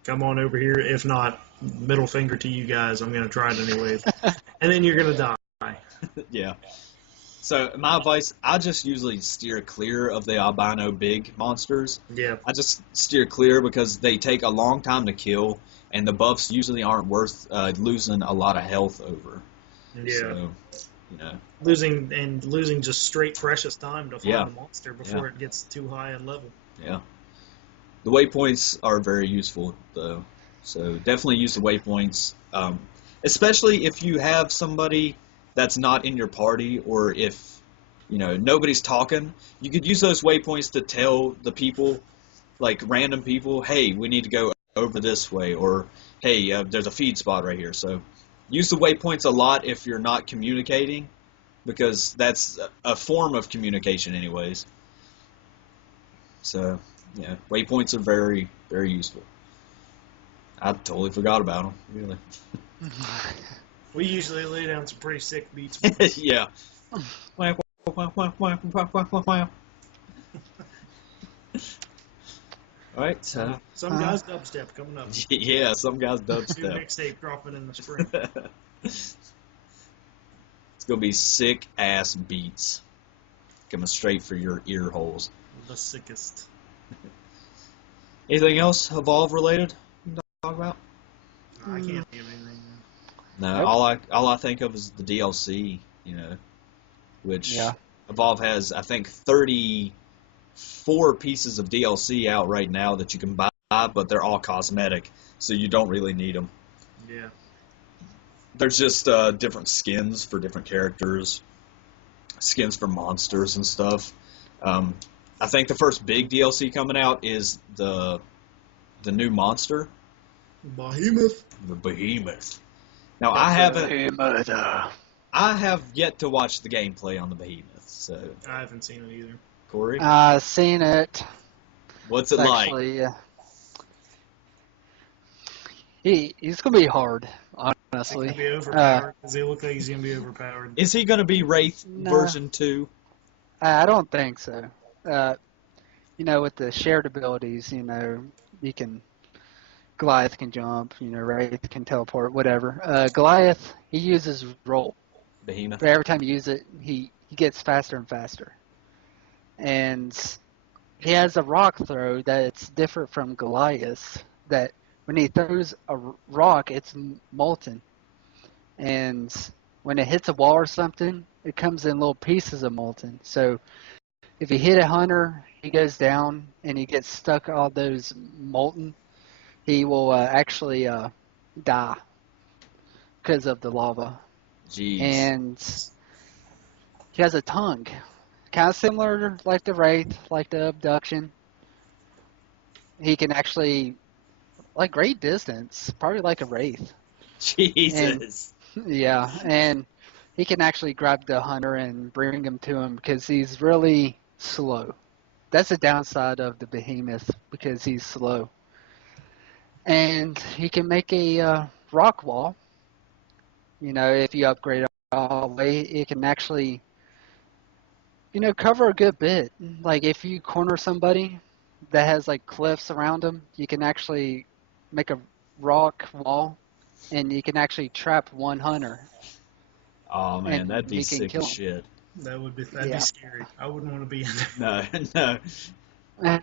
come on over here. If not, middle finger to you guys. I'm going to try it anyways. And then you're going to die. Yeah. So my advice, I just usually steer clear of the albino big monsters. Yeah. I just steer clear because they take a long time to kill, and the buffs usually aren't worth losing a lot of health over. Yeah. So, Losing just straight precious time to find the monster before Yeah. it gets too high in level. Yeah. The waypoints are very useful, though. So definitely use the waypoints, especially if you have somebody that's not in your party, or if nobody's talking. You could use those waypoints to tell the people, like random people, hey, we need to go over this way, or hey, there's a feed spot right here. So use the waypoints a lot if you're not communicating, because that's a form of communication anyways. So yeah, waypoints are very, very useful. I totally forgot about them, really. We usually lay down some pretty sick beats. Yeah. All right. Some guys dubstep coming up. Yeah, some guys New dubstep. mixtape dropping in the spring. It's gonna be sick ass beats coming straight for your ear holes. The sickest. Anything else Evolve related you can talk about? I can't think of anything. No, Nope. all I think of is the DLC, which Yeah. Evolve has, I think, 34 pieces of DLC out right now that you can buy, but they're all cosmetic, so you don't really need them. Yeah. There's just different skins for different characters, skins for monsters and stuff. I think the first big DLC coming out is the new monster, Behemoth. the Behemoth. Now I have yet to watch the gameplay on the Behemoth. So I haven't seen it either. Corey, I've seen it. what's it like? Actually, he's gonna be hard, He's honestly. gonna be overpowered. Does he look like he's gonna be overpowered? Is he going to be Wraith Nah. version 2? I don't think so. With the shared abilities, you can. Goliath can jump, Wraith can teleport, whatever. Goliath, he uses roll. Behemoth. But every time you use it, he gets faster and faster. And he has a rock throw that's different from Goliath, that when he throws a rock, it's molten. And when it hits a wall or something, it comes in little pieces of molten. So if you hit a hunter, he goes down and he gets stuck on those molten. He will actually die because of the lava. Jeez. And he has a tongue, kind of similar like the wraith, like the abduction. He can actually like great distance, probably like a wraith. Jesus. Yeah, and he can actually grab the hunter and bring him to him because he's really slow. That's the downside of the behemoth because he's slow. And he can make a rock wall. You know, if you upgrade all the way, it can actually, cover a good bit. Like if you corner somebody that has like cliffs around them, you can actually make a rock wall, and you can actually trap one hunter, Oh man, and that'd be you can sick kill as him. shit. That'd be Yeah. scary. I wouldn't want to be in there. No, no.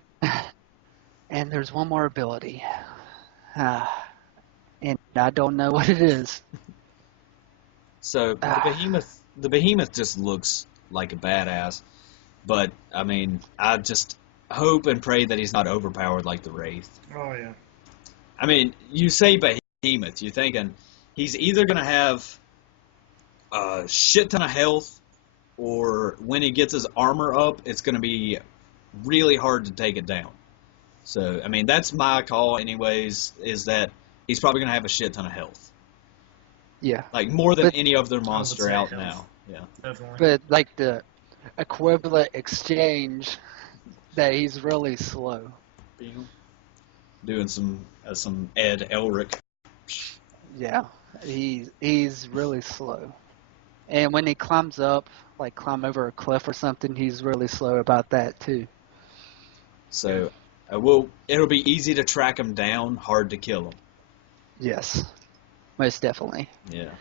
And there's one more ability, and I don't know what it is. So the behemoth just looks like a badass. But I mean, I just hope and pray that he's not overpowered like the wraith. Oh yeah. I mean, you say behemoth, you're thinking he's either gonna have a shit ton of health, or when he gets his armor up, it's gonna be really hard to take it down. So, I mean, that's my call anyways, is that he's probably going to have a shit ton of health. Yeah, Like, more than But- any other monster say out health. now. Yeah. Definitely. but like the equivalent exchange that he's really slow. Doing some Ed Elric. Yeah, he's really slow. And when he climbs up, like climb over a cliff or something, he's really slow about that too. So, it'll be easy to track him down, hard to kill him. Yes, most definitely. Yeah.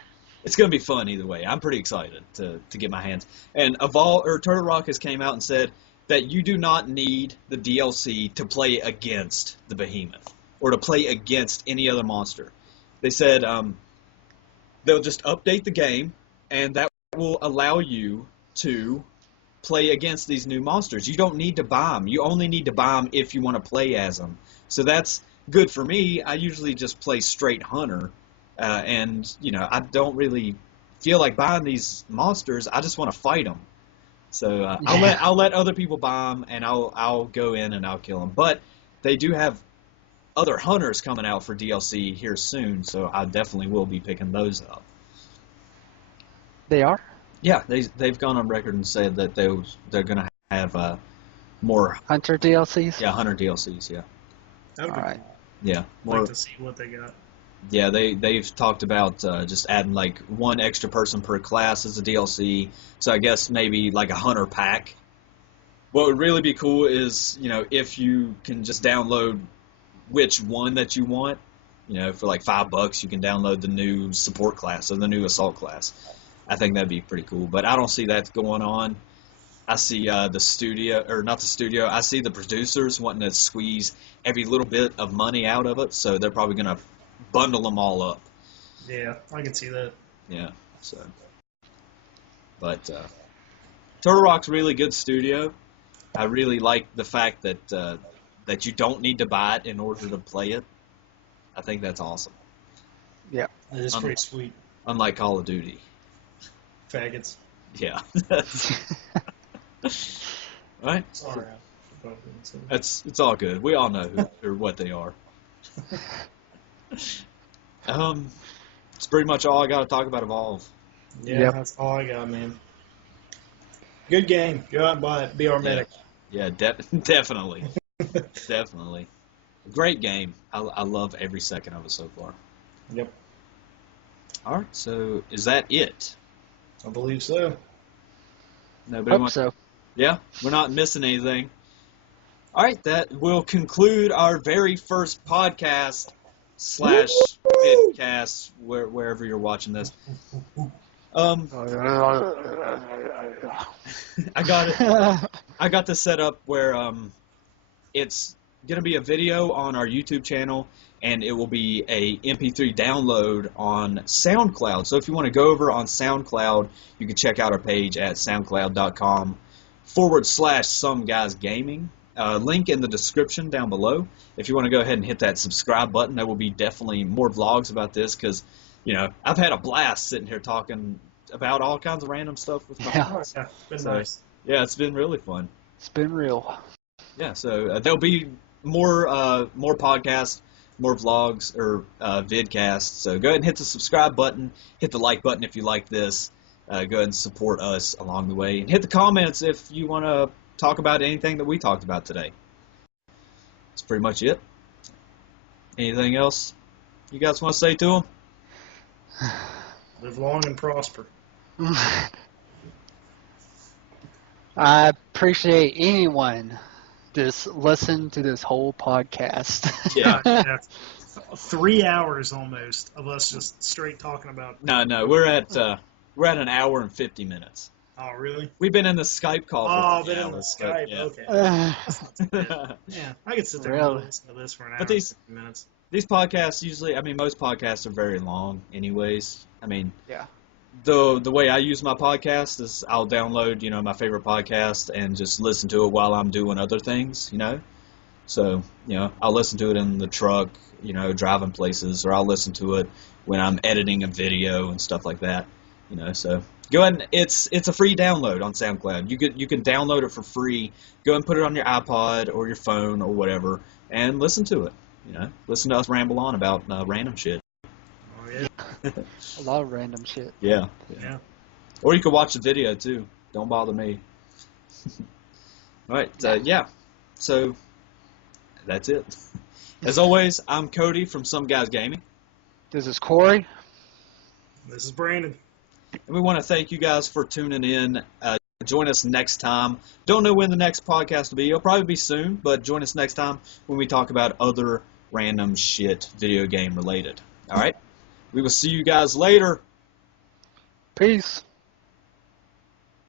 It's going to be fun either way. I'm pretty excited to get my hands. And Turtle Rock has came out and said that you do not need the DLC to play against the Behemoth or to play against any other monster. They said they'll just update the game, and that will allow you to play against these new monsters. You don't need to buy them. You only need to buy them if you want to play as them. So that's good for me. I usually just play straight Hunter, and I don't really feel like buying these monsters. I just want to fight them. So I'll let other people buy them, and I'll go in and I'll kill them. But they do have other Hunters coming out for DLC here soon, so I definitely will be picking those up. They are? Yeah, they've gone on record and said that they're going to have more Hunter DLCs? Hunter DLCs. Yeah, That would be Alright. yeah, cool. more. Like to see what they got. Yeah, they've talked about just adding like one extra person per class as a DLC. So I guess maybe like a Hunter pack. What would really be cool is if you can just download which one that you want. For like $5 you can download the new support class or the new assault class. I think that'd be pretty cool, but I don't see that going on. I see the studio, or not the studio, I see the producers wanting to squeeze every little bit of money out of it, so they're probably going to bundle them all up. Yeah, I can see that. Yeah, so. But Turtle Rock's really good studio. I really like the fact that you don't need to buy it in order to play it. I think that's awesome. It is pretty sweet. Unlike Call of Duty. Faggots. Yeah. Right? Sorry. It's all good. We all know who or what they are. It's pretty much all I got to talk about Evolve. Yeah, Yep. That's all I got, man. Good game. Go out and buy it. Be our medic. Yeah, definitely. Definitely. Great game. I love every second of it so far. Yep. All right, so is that it? I believe so. Nobody Hope wants. so. Yeah, we're not missing anything. All right, that will conclude our very first podcast / vidcast, wherever you're watching this. I got this set up where it's gonna be a video on our YouTube channel, and it will be a MP3 download on SoundCloud. So if you want to go over on SoundCloud, you can check out our page at soundcloud.com/someguysgaming. Link in the description down below. If you want to go ahead and hit that subscribe button, there will be definitely more vlogs about this because, I've had a blast sitting here talking about all kinds of random stuff with my Yeah. friends. Yeah, been So, nice. Yeah, it's been really fun. It's been real. Yeah, so there'll be more podcasts, more vlogs, or vidcasts. So go ahead and hit the subscribe button, hit the like button if you like this. Go ahead and support us along the way. And hit the comments if you want to talk about anything that we talked about today. That's pretty much it. Anything else you guys want to say to them? Live long and prosper. I appreciate anyone just listen to this whole podcast. Yeah. Yeah. 3 hours almost of us just straight talking about. No, we're at an hour and 50 minutes. Oh, really? We've been in the Skype call for Oh, 3 been in the hours. Skype. Yeah. Okay. Uh, Yeah, I could sit there Really? and listen to this for an hour But these- and 50 minutes. These podcasts usually, most podcasts are very long anyways. Yeah. The way I use my podcast is I'll download, my favorite podcast and just listen to it while I'm doing other things, So, I'll listen to it in the truck, driving places, or I'll listen to it when I'm editing a video and stuff like that, So go ahead and it's a free download on SoundCloud. You can download it for free. Go and put it on your iPod or your phone or whatever and listen to it. Listen to us ramble on about random shit. Oh, yeah. A lot of random shit. Yeah. Yeah. Or you could watch the video too. Don't bother me. All right. Yeah. So that's it. As always, I'm Cody from Some Guys Gaming, This is Corey. This is Brandon. and we want to thank you guys for tuning in. Join us next time. Don't know when the next podcast will be. It'll probably be soon, but join us next time when we talk about other random shit video game related. All right? We will see you guys later. Peace.